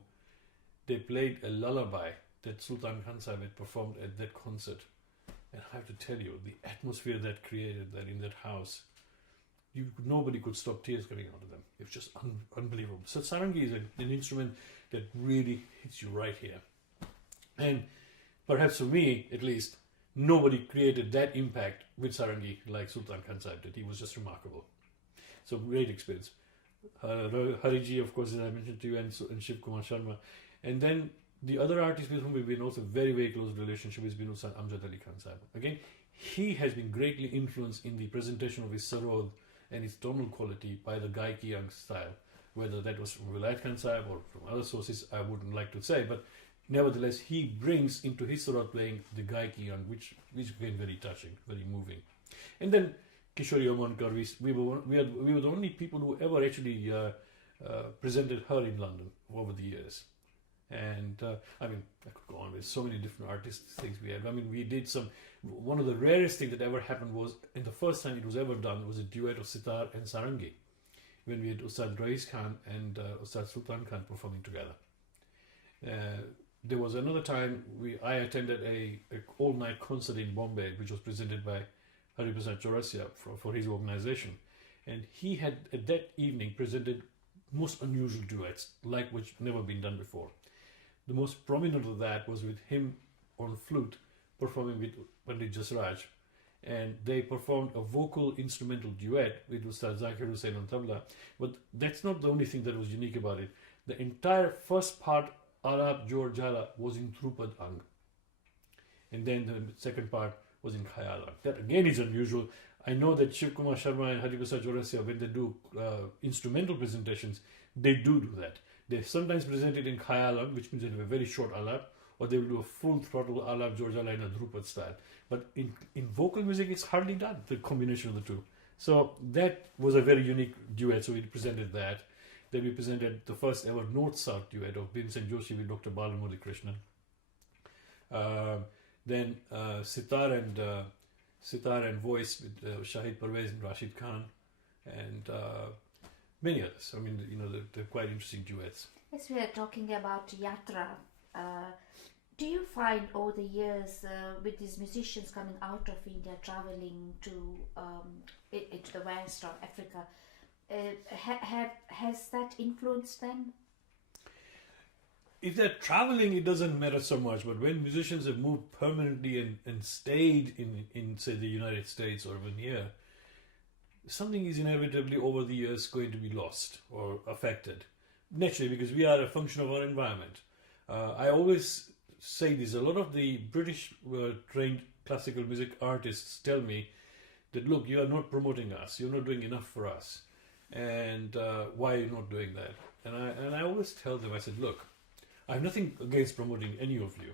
they played a lullaby that Sultan Khan Sahib had performed at that concert. And I have to tell you, the atmosphere that created that in that house nobody could stop tears coming out of them. It was just unbelievable. So sarangi is an instrument that really hits you right here. And perhaps for me, at least, nobody created that impact with sarangi like Sultan Khan Sahib did. He was just remarkable. So great experience. Hariji, of course, as I mentioned to you, and Shiv Kumar Sharma. And then the other artist with whom we've been also very, very close relationship has been Ustad Amjad Ali Khan Sahib. Again, he has been greatly influenced in the presentation of his sarod and its tonal quality by the Gaiki Yang style. Whether that was from Vilayat Khan Sahib or from other sources, I wouldn't like to say, but nevertheless, he brings into his sarod playing the Gaiki Yang, which became very touching, very moving. And then Kishori Omankar, we were the only people who ever actually presented her in London over the years. And I mean, I could go on with so many different artists things we had. I mean, we did one of the rarest things that ever happened was, and the first time it was ever done was a duet of sitar and sarangi, when we had Ustad Rais Khan and Ustad Sultan Khan performing together. There was another time I attended a all-night concert in Bombay, which was presented by Hari Prasad Chaurasia for his organization. And he had, at that evening, presented most unusual duets, like which never been done before. The most prominent of that was with him on flute, performing with Pandit Jasraj. And they performed a vocal instrumental duet with Ustad Zakir Hussain on tabla. But that's not the only thing that was unique about it. The entire first part, Alap Jor Jala, was in Thrupad Ang. And then the second part was in Khayal Ang. That again is unusual. I know that Shiv Kumar Sharma and Hari Prasad Chaurasia, when they do instrumental presentations, they do that. They sometimes present it in Khayal Ang, which means they have a very short alap, or they will do a full throttle Alap Jor Jala in a Dhrupad style. But in vocal music, it's hardly done, the combination of the two. So that was a very unique duet, so we presented that. Then we presented the first ever North-South duet of Vincent Joshi with Dr. Balamurali Krishnan. Then sitar and voice with Shahid Parvez and Rashid Khan, and many others. I mean, they're quite interesting duets. Yes, we are talking about Yatra. Do you find over the years, with these musicians coming out of India, traveling to the West or Africa, has that influenced them? If they're traveling, it doesn't matter so much. But when musicians have moved permanently and stayed in, say, the United States or even here, something is inevitably over the years going to be lost or affected. Naturally, because we are a function of our environment. I always say this. A lot of the British trained classical music artists tell me that, look, you are not promoting us. You're not doing enough for us. And why are you not doing that? And I always tell them, I said, look, I have nothing against promoting any of you.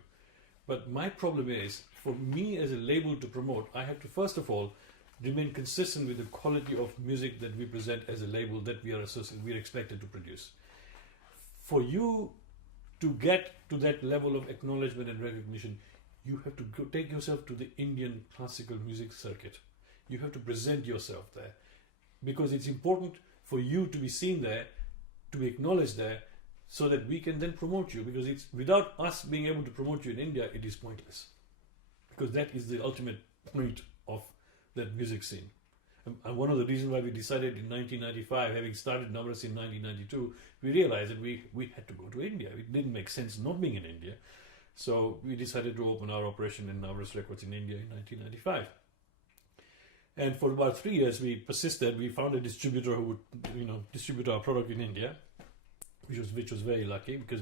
But my problem is, for me as a label to promote, I have to first of all remain consistent with the quality of music that we present as a label that we are expected to produce. For you to get to that level of acknowledgement and recognition, you have to take yourself to the Indian classical music circuit. You have to present yourself there, because it's important for you to be seen there, to be acknowledged there, so that we can then promote you, because it's without us being able to promote you in India, it is pointless, because that is the ultimate point of that music scene. And one of the reasons why we decided in 1995, having started Navras in 1992, we realized that we had to go to India. It didn't make sense not being in India. So we decided to open our operation in Navras Records in India in 1995. And for about 3 years, we persisted. We found a distributor who would, distribute our product in India, which was very lucky, because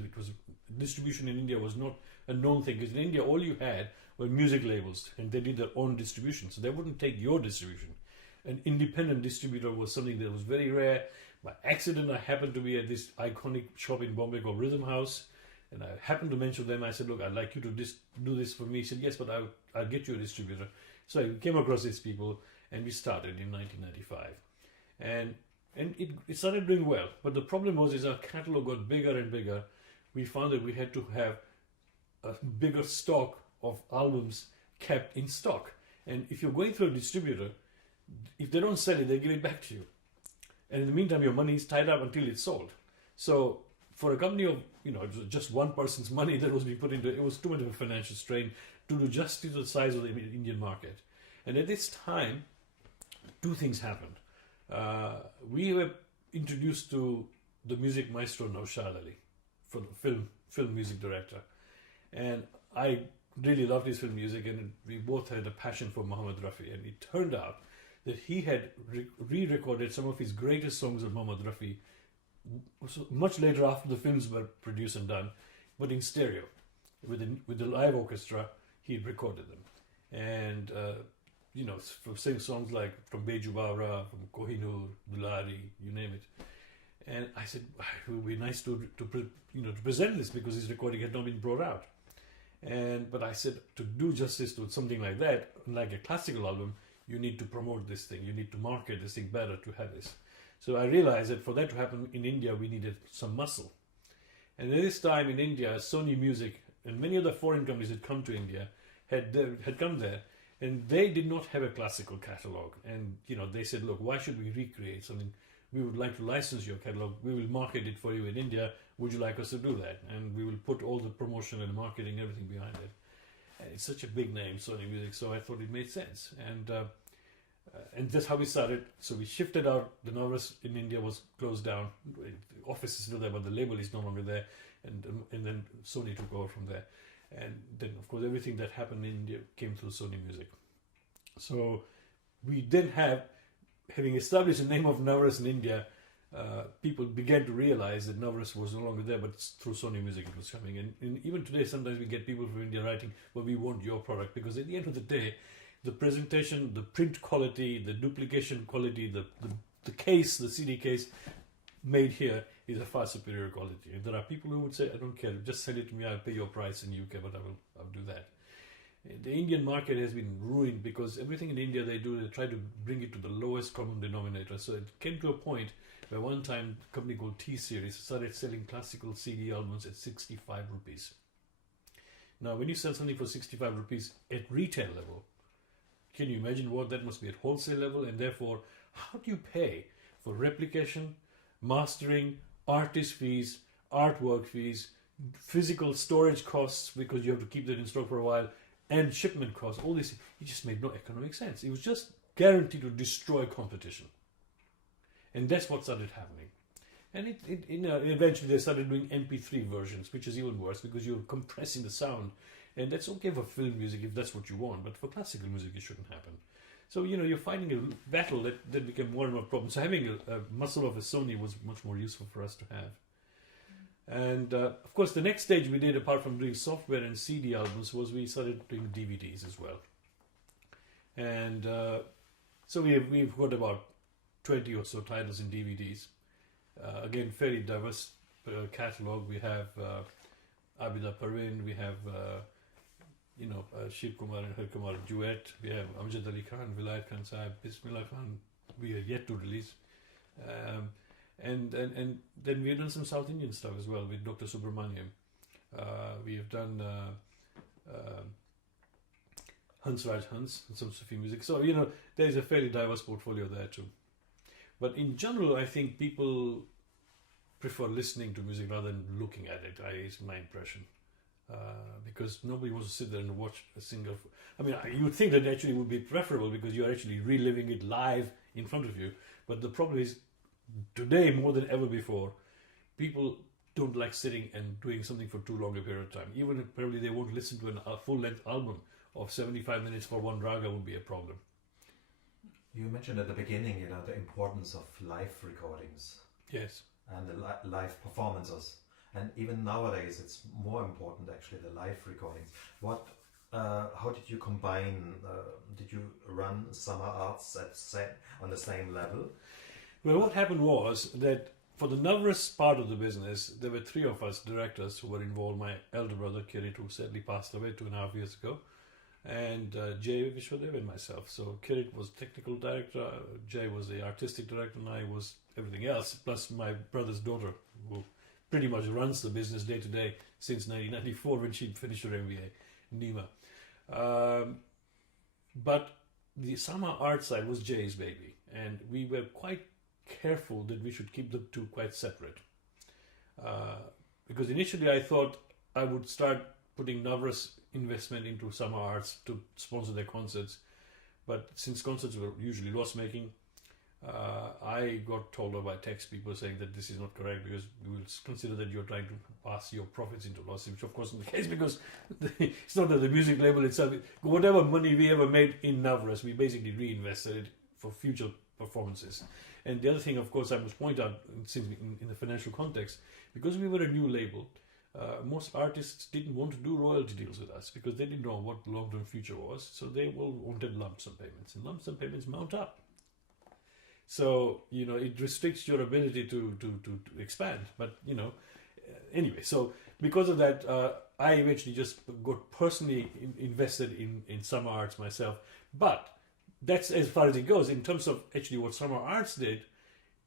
distribution in India was not a known thing. Because in India, all you had were music labels, and they did their own distribution, so they wouldn't take your distribution. An independent distributor was something that was very rare. By accident, I happened to be at this iconic shop in Bombay called Rhythm House, and I happened to mention them. I said, look, I'd like you to do this for me. He said, yes, but I'll get you a distributor. So I came across these people, and we started in 1995. And it started doing well. But the problem was, as our catalog got bigger and bigger, we found that we had to have a bigger stock of albums kept in stock. And if you're going through a distributor, if they don't sell it, they give it back to you. And in the meantime, your money is tied up until it's sold. So for a company of, it was just one person's money that was being put into it, was too much of a financial strain to do justice to the size of the Indian market. And at this time, two things happened. we were introduced to the music maestro Naushad Ali, for the film music director, and I really loved his film music, and we both had a passion for Muhammad Rafi. And it turned out that he had re-recorded some of his greatest songs of Muhammad Rafi much later after the films were produced and done, but in stereo with the live orchestra. He recorded them, and sing songs like from Beju Bawra, from Kohinoor, Dulari, you name it. And I said, it would be nice to present this, because his recording had not been brought out. But I said, to do justice to something like that, like a classical album, you need to promote this thing, you need to market this thing better to have this. So I realized that for that to happen in India, we needed some muscle. And at this time in India, Sony Music and many other foreign companies had come to India, had come there, and they did not have a classical catalog. And they said, look, why should we recreate something? We would like to license your catalog. We will market it for you in India. Would you like us to do that? And we will put all the promotion and marketing, everything behind it. And it's such a big name, Sony Music, so I thought it made sense. And that's how we started. So we shifted out. The Navras in India was closed down. The office is still there, but the label is no longer there. And then Sony took over from there. And then, of course, everything that happened in India came through Sony Music. So we then having established the name of Navras in India, people began to realize that Navras was no longer there, but through Sony Music it was coming. And even today, sometimes we get people from India writing, well, we want your product, because at the end of the day, the presentation, the print quality, the duplication quality, the case, the CD case made here is a far superior quality. And there are people who would say, I don't care, just send it to me, I'll pay your price in UK, but I'll do that. The Indian market has been ruined, because everything in India they try to bring it to the lowest common denominator. So it came to a point where one time a company called T-Series started selling classical CD albums at 65 rupees. Now, when you sell something for 65 rupees at retail level, can you imagine what that must be at wholesale level? And therefore, how do you pay for replication, mastering, artist fees, artwork fees, physical storage costs, because you have to keep that in stock for a while, and shipment costs, all this? It just made no economic sense. It was just guaranteed to destroy competition. And that's what started happening. And eventually they started doing MP3 versions, which is even worse, because you're compressing the sound. And that's okay for film music if that's what you want, but for classical music it shouldn't happen. So, you're finding a battle that became more and more problem. So having a muscle of a Sony was much more useful for us to have. And of course, the next stage we did, apart from doing software and CD albums, was we started doing DVDs as well. And so we've got about 20 or so titles in DVDs. Again, fairly diverse catalog. We have Abida Parveen, we have Shiv Kumar and Har Kumar duet. We have Amjad Ali Khan, Vilayat Khan Sahib, Bismillah Khan. We are yet to release. And then we've done some South Indian stuff as well with Dr. Subramaniam. We have done Hansraj Hans, some Sufi music. So, there's a fairly diverse portfolio there too. But in general, I think people prefer listening to music rather than looking at it. Is my impression. Because nobody wants to sit there and watch a single. You would think that actually would be preferable, because you're actually reliving it live in front of you. But the problem is, today more than ever before, people don't like sitting and doing something for too long a period of time. Even if probably they won't listen to a full-length album of 75 minutes for one raga would be a problem. You mentioned at the beginning, the importance of live recordings. Yes. And the live performances. And even nowadays, it's more important, actually, the live recordings. How did you combine? Did you run Summer Arts on the same level? Well, what happened was that for the Navras part of the business, there were three of us directors who were involved. My elder brother, Kirit, who sadly passed away 2.5 years ago, and Jay Vishwadev and myself. So Kirit was technical director, Jay was the artistic director, and I was everything else, plus my brother's daughter, who pretty much runs the business day to day since 1994 when she finished her MBA, Nima. But the Summer Art side was Jay's baby, and we were quite careful that we should keep the two quite separate. Because initially I thought I would start putting Navras investment into Summer Arts to sponsor their concerts, but since concerts were usually loss-making, I got told by text people saying that this is not correct because we will consider that you're trying to pass your profits into losses, which of course is the case because it's not that the music label itself, whatever money we ever made in Navras, we basically reinvested it for future performances. And the other thing, of course, I must point out, since in the financial context, because we were a new label, most artists didn't want to do royalty deals with us because they didn't know what the long-term future was, so they all wanted lump sum payments, and lump sum payments mount up. So, it restricts your ability to expand. But, anyway, so because of that, I eventually just got personally invested in summer arts myself. But that's as far as it goes. In terms of actually what summer arts did,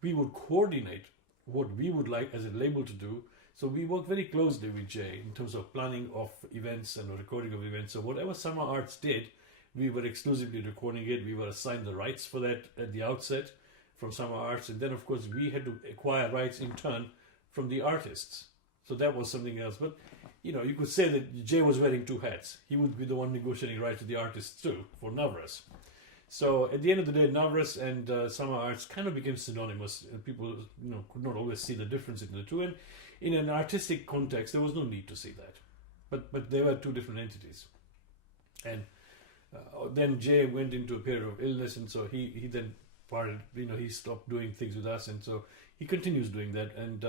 we would coordinate what we would like as a label to do. So we worked very closely with Jay in terms of planning of events and recording of events. So whatever summer arts did, we were exclusively recording it. We were assigned the rights for that at the outset from Summer Arts, and then of course we had to acquire rights in turn from the artists. So that was something else. But you could say that Jay was wearing two hats. He would be the one negotiating rights with the artists too for Navras. So at the end of the day, Navras and Summer Arts kind of became synonymous. People could not always see the difference in the two, and in an artistic context there was no need to see that. But they were two different entities. And then Jay went into a period of illness, and so he then parted, he stopped doing things with us, and so he continues doing that, and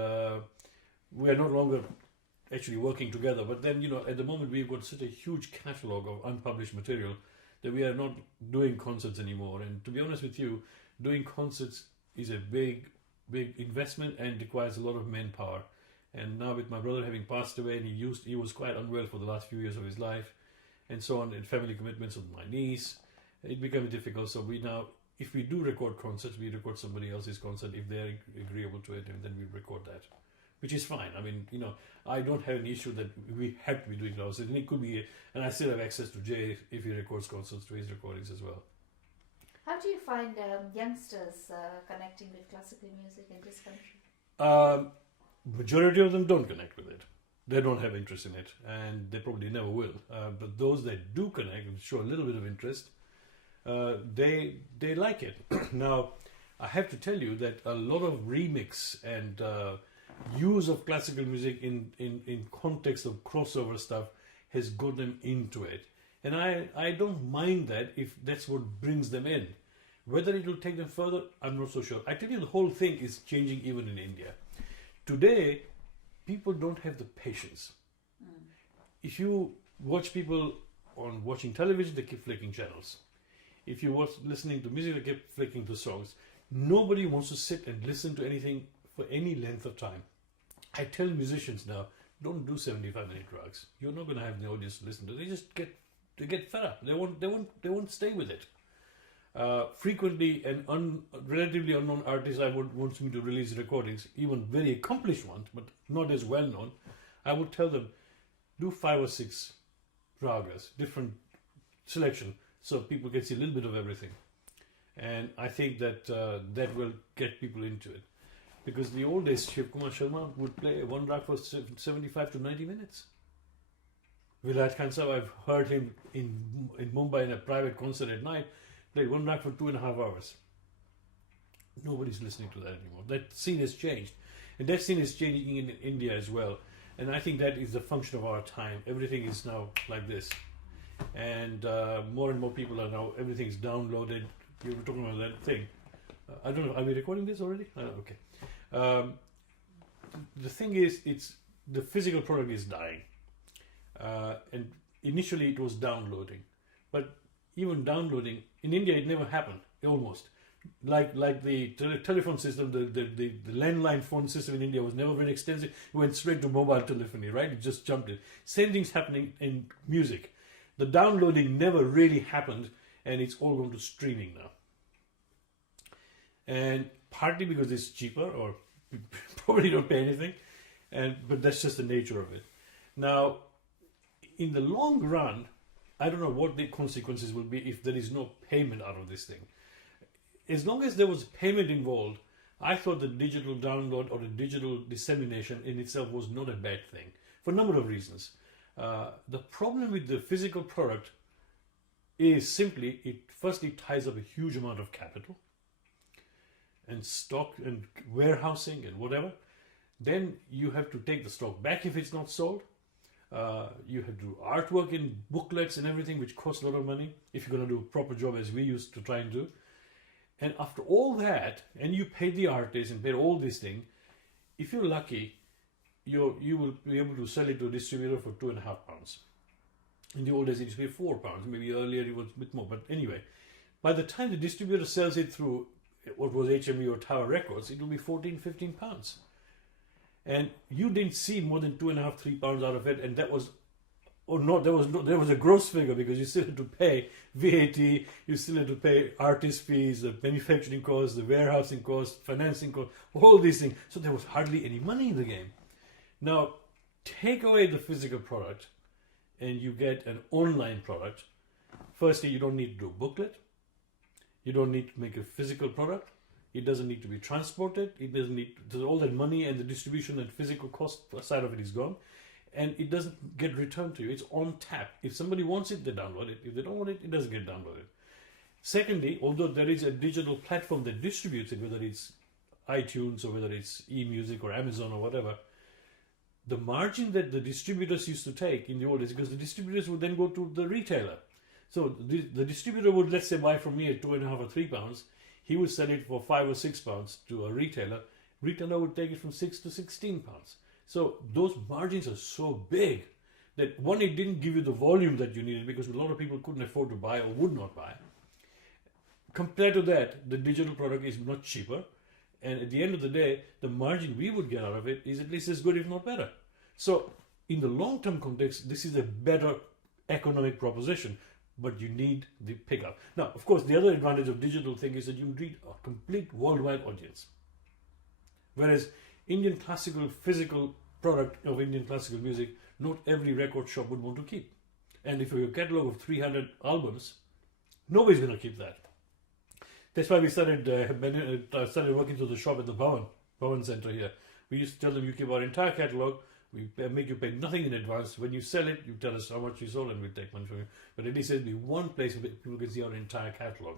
we are no longer actually working together. But then, at the moment we've got such a huge catalogue of unpublished material that we are not doing concerts anymore. And to be honest with you, doing concerts is a big investment and requires a lot of manpower. And now with my brother having passed away, and he was quite unwell for the last few years of his life, and so on, and family commitments with my niece, it became difficult. So we now, if we do record concerts, we record somebody else's concert if they're agreeable to it, and then we record that, which is fine. I mean, I don't have an issue that we have to be doing concerts, and it could be, and I still have access to Jay if he records concerts to his recordings as well. How do you find youngsters connecting with classical music in this country? Majority of them don't connect with it. They don't have interest in it, and they probably never will. But those that do connect and show a little bit of interest, they like it. Now, I have to tell you that a lot of remix and use of classical music in context of crossover stuff has got them into it. And I don't mind that if that's what brings them in. Whether it will take them further, I'm not so sure. I tell you, the whole thing is changing even in India. Today, people don't have the patience. If you watch people on watching television, they keep flicking channels. If you watch listening to music, they keep flicking to songs. Nobody wants to sit and listen to anything for any length of time. I tell musicians now, don't do 75-minute drugs. You're not going to have the audience to listen to. They just get fed up. They won't stay with it. Frequently, an relatively unknown artist wants me to release recordings, even very accomplished ones, but not as well known. I would tell them, do 5 or 6 ragas, different selection, so people can see a little bit of everything. And I think that that will get people into it. Because the old days, Shiv Kumar Sharma would play one rag for 75 to 90 minutes. Vilayat Khan Sahib, I've heard him in Mumbai in a private concert at night, played one rag for 2.5 hours. Nobody's listening to that anymore. That scene has changed. And that scene is changing in India as well. And I think that is the function of our time. Everything is now like this. And more and more people are now, everything's downloaded. You were talking about that thing. I don't know, are we recording this already? Okay. The thing is, the physical product is dying. And initially it was downloading. But even downloading, in India it never happened, almost. Like the telephone system, the landline phone system in India was never very extensive. It went straight to mobile telephony, right? It just jumped in. Same thing's happening in music. The downloading never really happened, and it's all going to streaming now. And partly because it's cheaper, or probably don't pay anything, but that's just the nature of it. Now, in the long run, I don't know what the consequences will be if there is no payment out of this thing. As long as there was payment involved, I thought the digital download or the digital dissemination in itself was not a bad thing, for a number of reasons. The problem with the physical product is simply, it firstly ties up a huge amount of capital. and stock and warehousing and whatever. Then you have to take the stock back if it's not sold. You have to do artwork in booklets and everything, which costs a lot of money if you're going to do a proper job as we used to try and do. And after all that, and you pay the artist and pay all this thing, if you're lucky, you will be able to sell it to a distributor for £2.5. In the old days, it used to be £4. Maybe earlier it was a bit more. But anyway, by the time the distributor sells it through what was HMV or Tower Records, it will be £14-15. And you didn't see more than £2.5-3 out of it, and that was, or not, there was a gross figure, because you still had to pay VAT, you still had to pay artist fees, the manufacturing costs, the warehousing costs, financing costs, all these things. So there was hardly any money in the game. Now, take away the physical product, and you get an online product. Firstly, you don't need to do a booklet. You don't need to make a physical product. It doesn't need to be transported. It doesn't need to, all that money and the distribution and physical cost side of it is gone, and it doesn't get returned to you. It's on tap. If somebody wants it, they download it. If they don't want it, it doesn't get downloaded. Secondly, although there is a digital platform that distributes it, whether it's iTunes or whether it's eMusic or Amazon or whatever, the margin that the distributors used to take in the old days, because the distributors would then go to the retailer. So the distributor would, let's say, buy from me at £2.5 or £3. He would sell it for £5 or £6 to a retailer. Retailer would take it from £6 to £16. So those margins are so big that one, it didn't give you the volume that you needed, because a lot of people couldn't afford to buy or would not buy. Compared to that, the digital product is much cheaper. And at the end of the day, the margin we would get out of it is at least as good, if not better. So in the long-term context, this is a better economic proposition, but you need the pickup. Now, of course, the other advantage of digital thing is that you reach a complete worldwide audience. Whereas Indian classical, physical product of Indian classical music, not every record shop would want to keep. And if you have a catalogue of 300 albums, nobody's going to keep that. That's why we started working through the shop at the Bhavan Center here. We used to tell them, you keep our entire catalogue, we make you pay nothing in advance. When you sell it, you tell us how much you sold and we'll take money from you. But at least there'll be one place where people can see our entire catalogue.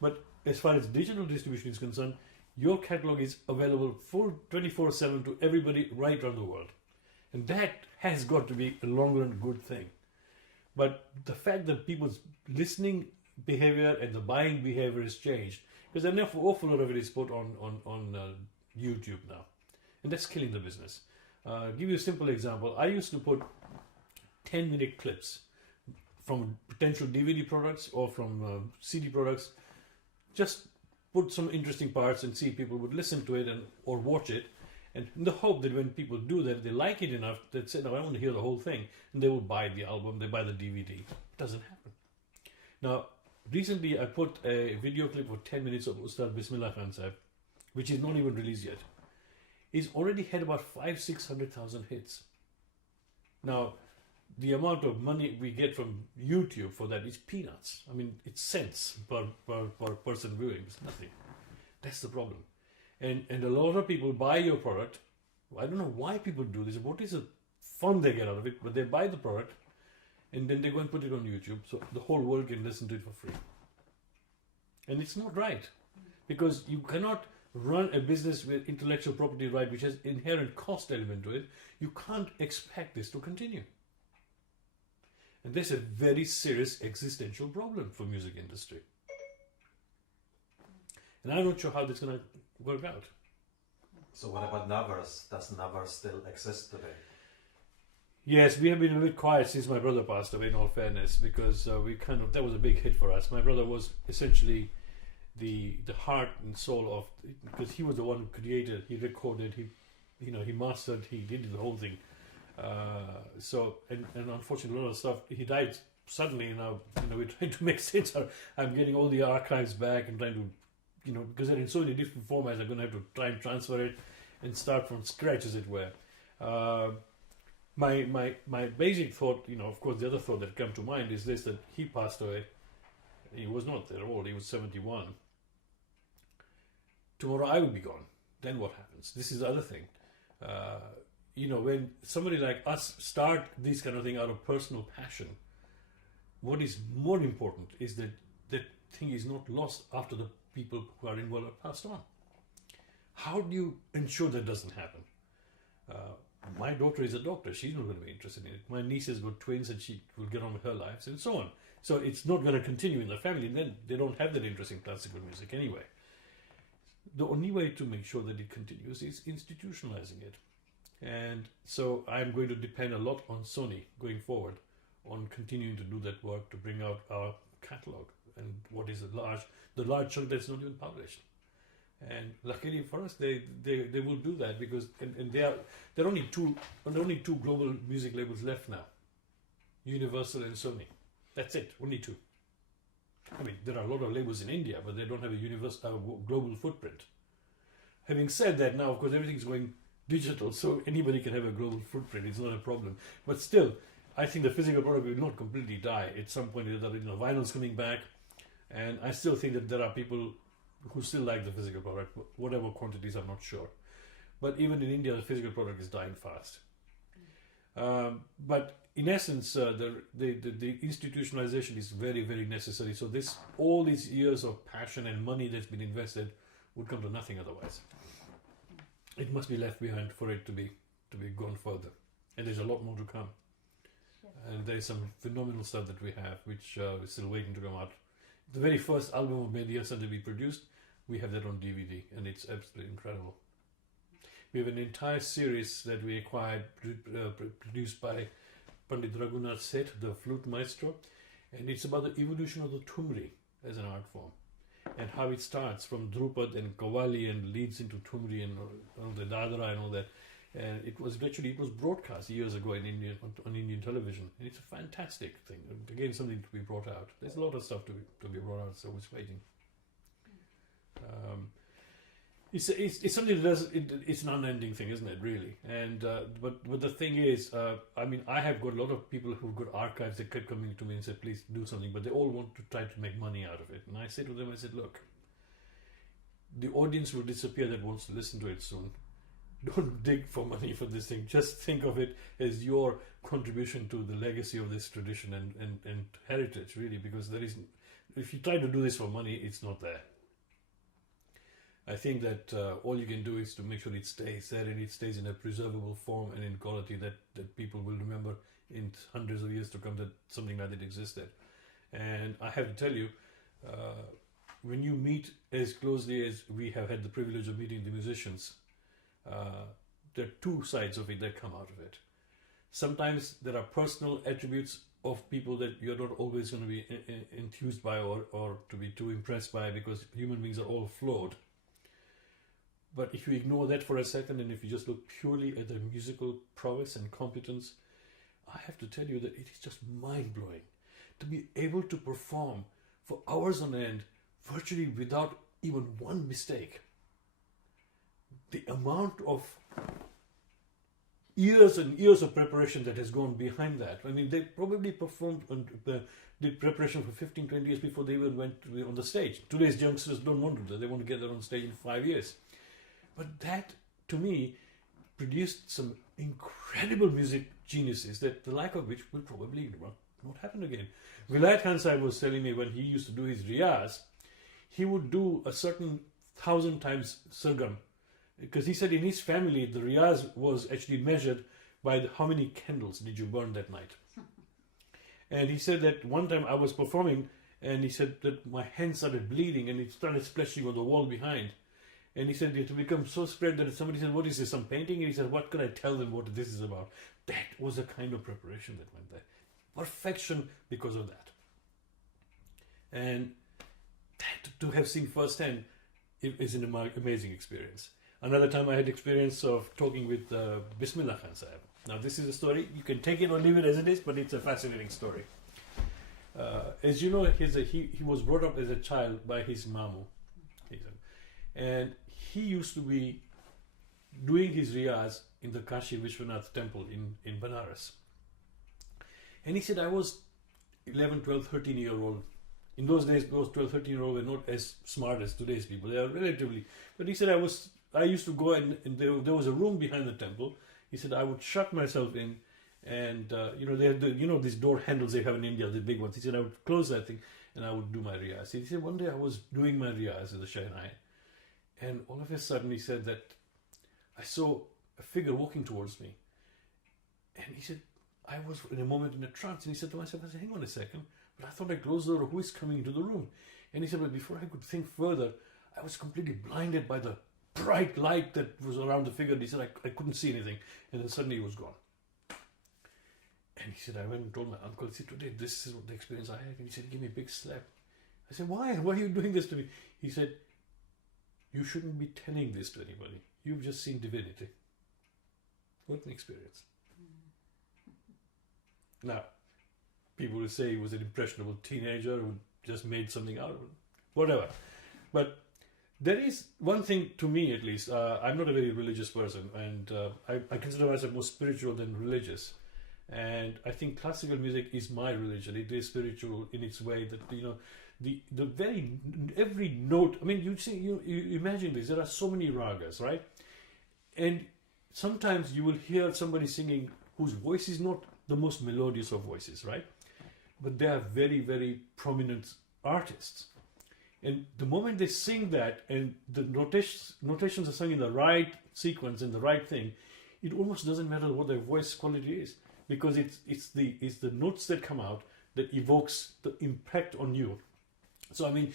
But as far as digital distribution is concerned, your catalogue is available full 24/7 to everybody right around the world. And that has got to be a long-run good thing. But the fact that people's listening behavior and the buying behavior has changed, because an awful lot of it is put on YouTube now, and that's killing the business. Give you a simple example. I used to put 10-minute clips from potential DVD products or from CD products. Just put some interesting parts and see if people would listen to it or watch it, and in the hope that when people do that, they like it enough that say, no, I want to hear the whole thing, and they will buy the album, they buy the DVD. It doesn't happen. Now, recently I put a video clip of 10 minutes of Ustad Bismillah Khan Sahib, which is not even released yet. It's already had about 500,000-600,000 hits. Now, the amount of money we get from YouTube for that is peanuts. I mean, it's cents per person viewing. It's nothing. That's the problem. And a lot of people buy your product. I don't know why people do this. What is the fun they get out of it? But they buy the product and then they go and put it on YouTube so the whole world can listen to it for free. And it's not right, because you cannot run a business with intellectual property right, which has inherent cost element to it. You can't expect this to continue. And there's a very serious existential problem for music industry. And I'm not sure how that's going to work out. So what about Navras? Does Navras still exist today? Yes, we have been a bit quiet since my brother passed away, in all fairness, because that was a big hit for us. My brother was essentially the heart and soul of, because he was the one who created, he recorded, he mastered, he did the whole thing. And unfortunately, a lot of stuff, he died suddenly. Now, we're trying to make sense. I'm getting all the archives back and trying to, because they're in so many different formats, I'm going to have to try and transfer it and start from scratch, as it were. My basic thought, of course, the other thought that came to mind is this, that he passed away. He was not that old. He was 71. Tomorrow I will be gone. Then what happens? This is the other thing. When somebody like us start this kind of thing out of personal passion, what is more important is that that thing is not lost after the people who are involved are passed on. How do you ensure that doesn't happen? My daughter is a doctor. She's not going to be interested in it. My niece has got twins and she will get on with her lives and so on. So it's not going to continue in the family. Then they don't have that interest in classical music anyway. The only way to make sure that it continues is institutionalizing it. And so I'm going to depend a lot on Sony going forward on continuing to do that work to bring out our catalog and what is the large chunk that's not even published. And luckily for us, they will do that because and there are only two global music labels left now, Universal and Sony. That's it, only two. I mean, there are a lot of labels in India, but they don't have a global footprint. Having said that, now of course everything's going digital, so anybody can have a global footprint. It's not a problem. But still, I think the physical product will not completely die. At some point, vinyl's coming back, and I still think that there are people who still like the physical product, whatever quantities, I'm not sure. But even in India, the physical product is dying fast. But in essence, the institutionalization is very, very necessary. So all these years of passion and money that's been invested would come to nothing otherwise. It must be left behind for it to be gone further. And there's a lot more to come. And there's some phenomenal stuff that we have, which is still waiting to come out. The very first album of Media Center we produced, we have that on DVD, and it's absolutely incredible. We have an entire series that we acquired, produced by Pandit Raghunath Seth, the flute maestro, and it's about the evolution of the Thumri as an art form, and how it starts from Drupad and Qawwali and leads into Thumri and all the Dadra and all that. And it was broadcast years ago in India on Indian television. And it's a fantastic thing. Again, something to be brought out. There's a lot of stuff to be brought out, so it's waiting. It's something that it's an unending thing, isn't it? Really. And but the thing is, I mean, I have got a lot of people who've got archives that kept coming to me and said, please do something, but they all want to try to make money out of it. And I said to them, look, the audience will disappear that wants to listen to it soon. Don't dig for money for this thing. Just think of it as your contribution to the legacy of this tradition and heritage, really, because if you try to do this for money, it's not there. I think that all you can do is to make sure it stays there and it stays in a preservable form and in quality that people will remember in hundreds of years to come that something like that existed. And I have to tell you, when you meet as closely as we have had the privilege of meeting the musicians, there are two sides of it that come out of it. Sometimes there are personal attributes of people that you're not always going to be enthused by or to be too impressed by, because human beings are all flawed. But if you ignore that for a second and if you just look purely at their musical prowess and competence, I have to tell you that it is just mind-blowing to be able to perform for hours on end virtually without even one mistake. The amount of years and years of preparation that has gone behind that. I mean, they probably performed did preparation for 15, 20 years before they even went to be on the stage. Today's youngsters don't want to do that. They want to get there on stage in 5 years. But that, to me, produced some incredible music geniuses that the like of which will probably not happen again. Vilayat Khan Sahib was telling me when he used to do his riyaz, he would do a certain 1,000 times sargam. Because he said in his family, the riyaz was actually measured by how many candles did you burn that night. And he said that one time I was performing, and he said that my hands started bleeding, and it started splashing on the wall behind. And he said it became so spread that somebody said, what is this, some painting? And he said, what could I tell them what this is about? That was the kind of preparation that went there. Perfection because of that. And that, to have seen firsthand, is an amazing experience. Another time I had experience of talking with Bismillah Khan Sahib. Now this is a story, you can take it or leave it as it is, but it's a fascinating story. As you know, he was brought up as a child by his mamu. And he used to be doing his riyaz in the Kashi Vishwanath temple in Banaras. And he said, I was 11, 12, 13-year-old. In those days, those 12, 13-year-olds were not as smart as today's people. They are relatively. But he said, I used to go and there was a room behind the temple. He said, I would shut myself in and, they have these door handles they have in India, the big ones. He said, I would close that thing and I would do my riyaz. He said, one day I was doing my riyaz in the Shehnai. And all of a sudden he said that I saw a figure walking towards me. And he said, I was in a moment in a trance. And he said to myself, I said, hang on a second. But I thought I closed the door. Who is coming into the room? And he said, but before I could think further, I was completely blinded by the bright light that was around the figure. And he said, I couldn't see anything. And then suddenly he was gone. And he said, I went and told my uncle, I said, today, this is what the experience I had. And he said, give me a big slap. I said, why? Why are you doing this to me? He said, you shouldn't be telling this to anybody. You've just seen divinity. What an experience. Now, people will say he was an impressionable teenager who just made something out of it. Whatever. But there is one thing, to me at least, I'm not a very religious person, and I consider myself more spiritual than religious. And I think classical music is my religion. It is spiritual in its way that, the very, every note, I mean, you imagine this, there are so many ragas, right? And sometimes you will hear somebody singing whose voice is not the most melodious of voices, right? But they are very, very prominent artists. And the moment they sing that and the notations are sung in the right sequence and the right thing, it almost doesn't matter what their voice quality is, because it's the notes that come out that evokes the impact on you. So I mean,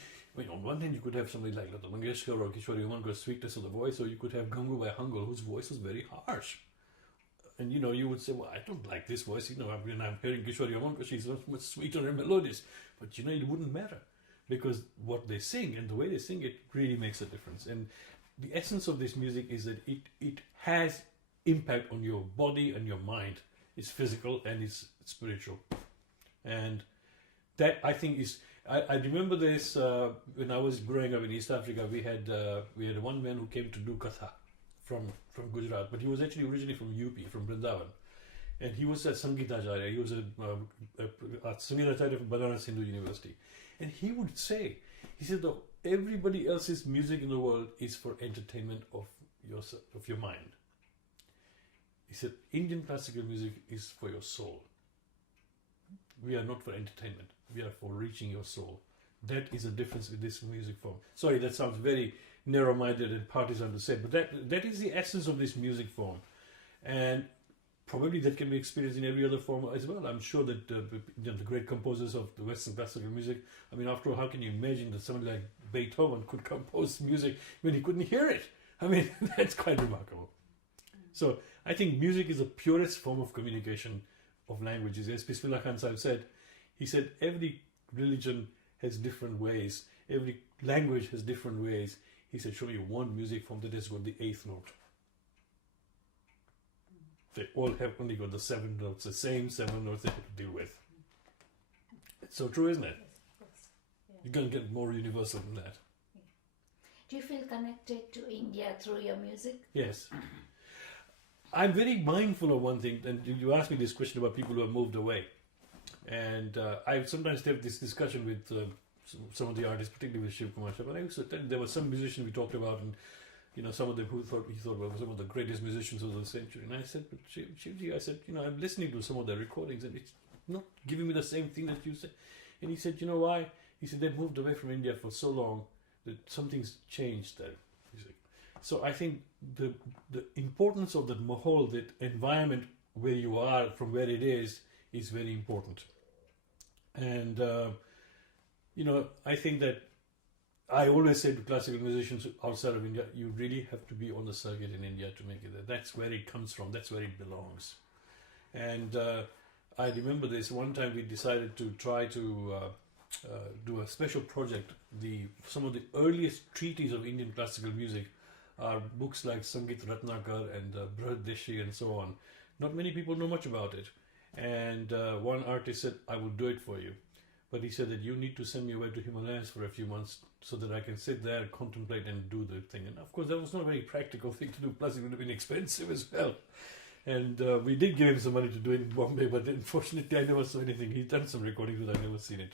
on one hand you could have somebody like Lata Mangeshkar or Kishore Umankar's sweetness of the voice, or you could have Gangubai Hangal, whose voice was very harsh. And you would say, well, I don't like this voice. When I'm hearing Kishore Umankar, she's much sweeter and melodious. But it wouldn't matter, because what they sing and the way they sing it really makes a difference. And the essence of this music is that it has impact on your body and your mind. It's physical and it's spiritual. And that, I think, is... I remember this when I was growing up in East Africa. We had one man who came to do Katha from Gujarat, but he was actually originally from UP, from Vrindavan. And he was a Sangeet Acharya. He was a Sangeet Acharya from Banaras Hindu University. And he would say, he said, that everybody else's music in the world is for entertainment of your mind. He said, Indian classical music is for your soul. We are not for entertainment. We are for reaching your soul. That is the difference with this music form. Sorry, that sounds very narrow-minded and partisan to say, but that is the essence of this music form. And probably that can be experienced in every other form as well. I'm sure that the great composers of the Western classical music, I mean, after all, how can you imagine that somebody like Beethoven could compose music when he couldn't hear it? I mean, that's quite remarkable. So I think music is the purest form of communication of languages. As Bismillah Khan Sahib said, he said every religion has different ways, every language has different ways. He said, show me one music form that has got the 8th note. They all have only got the 7 notes, the same 7 notes they have to deal with. It's so true, isn't it? Yes. Yeah. You can't get more universal than that. Yeah. Do you feel connected to India through your music? Yes. I'm very mindful of one thing, and you asked me this question about people who have moved away. And I sometimes have this discussion with some of the artists, particularly with Shiv Kumar Shah. But I also tell you, there were some musicians we talked about, and some of them he thought were some of the greatest musicians of the century. And I said, but Shivji, I said, I'm listening to some of their recordings, and it's not giving me the same thing that you said. And he said, you know why? He said, they've moved away from India for so long that something's changed there. So I think the importance of the mahal, that environment where you are, from where it is very important. And, I think that I always say to classical musicians outside of India, you really have to be on the circuit in India to make it there. That's where it comes from. That's where it belongs. And I remember this one time we decided to try to do a special project. Some of the earliest treatises of Indian classical music are books like Sangeet Ratnakar and Brihad Deshi and so on. Not many people know much about it. And one artist said, I will do it for you. But he said that you need to send me away to Himalayas for a few months so that I can sit there, contemplate and do the thing. And of course, that was not a very practical thing to do, plus it would have been expensive as well. And we did give him some money to do it in Bombay, but unfortunately I never saw anything. He's done some recordings, but I've never seen it.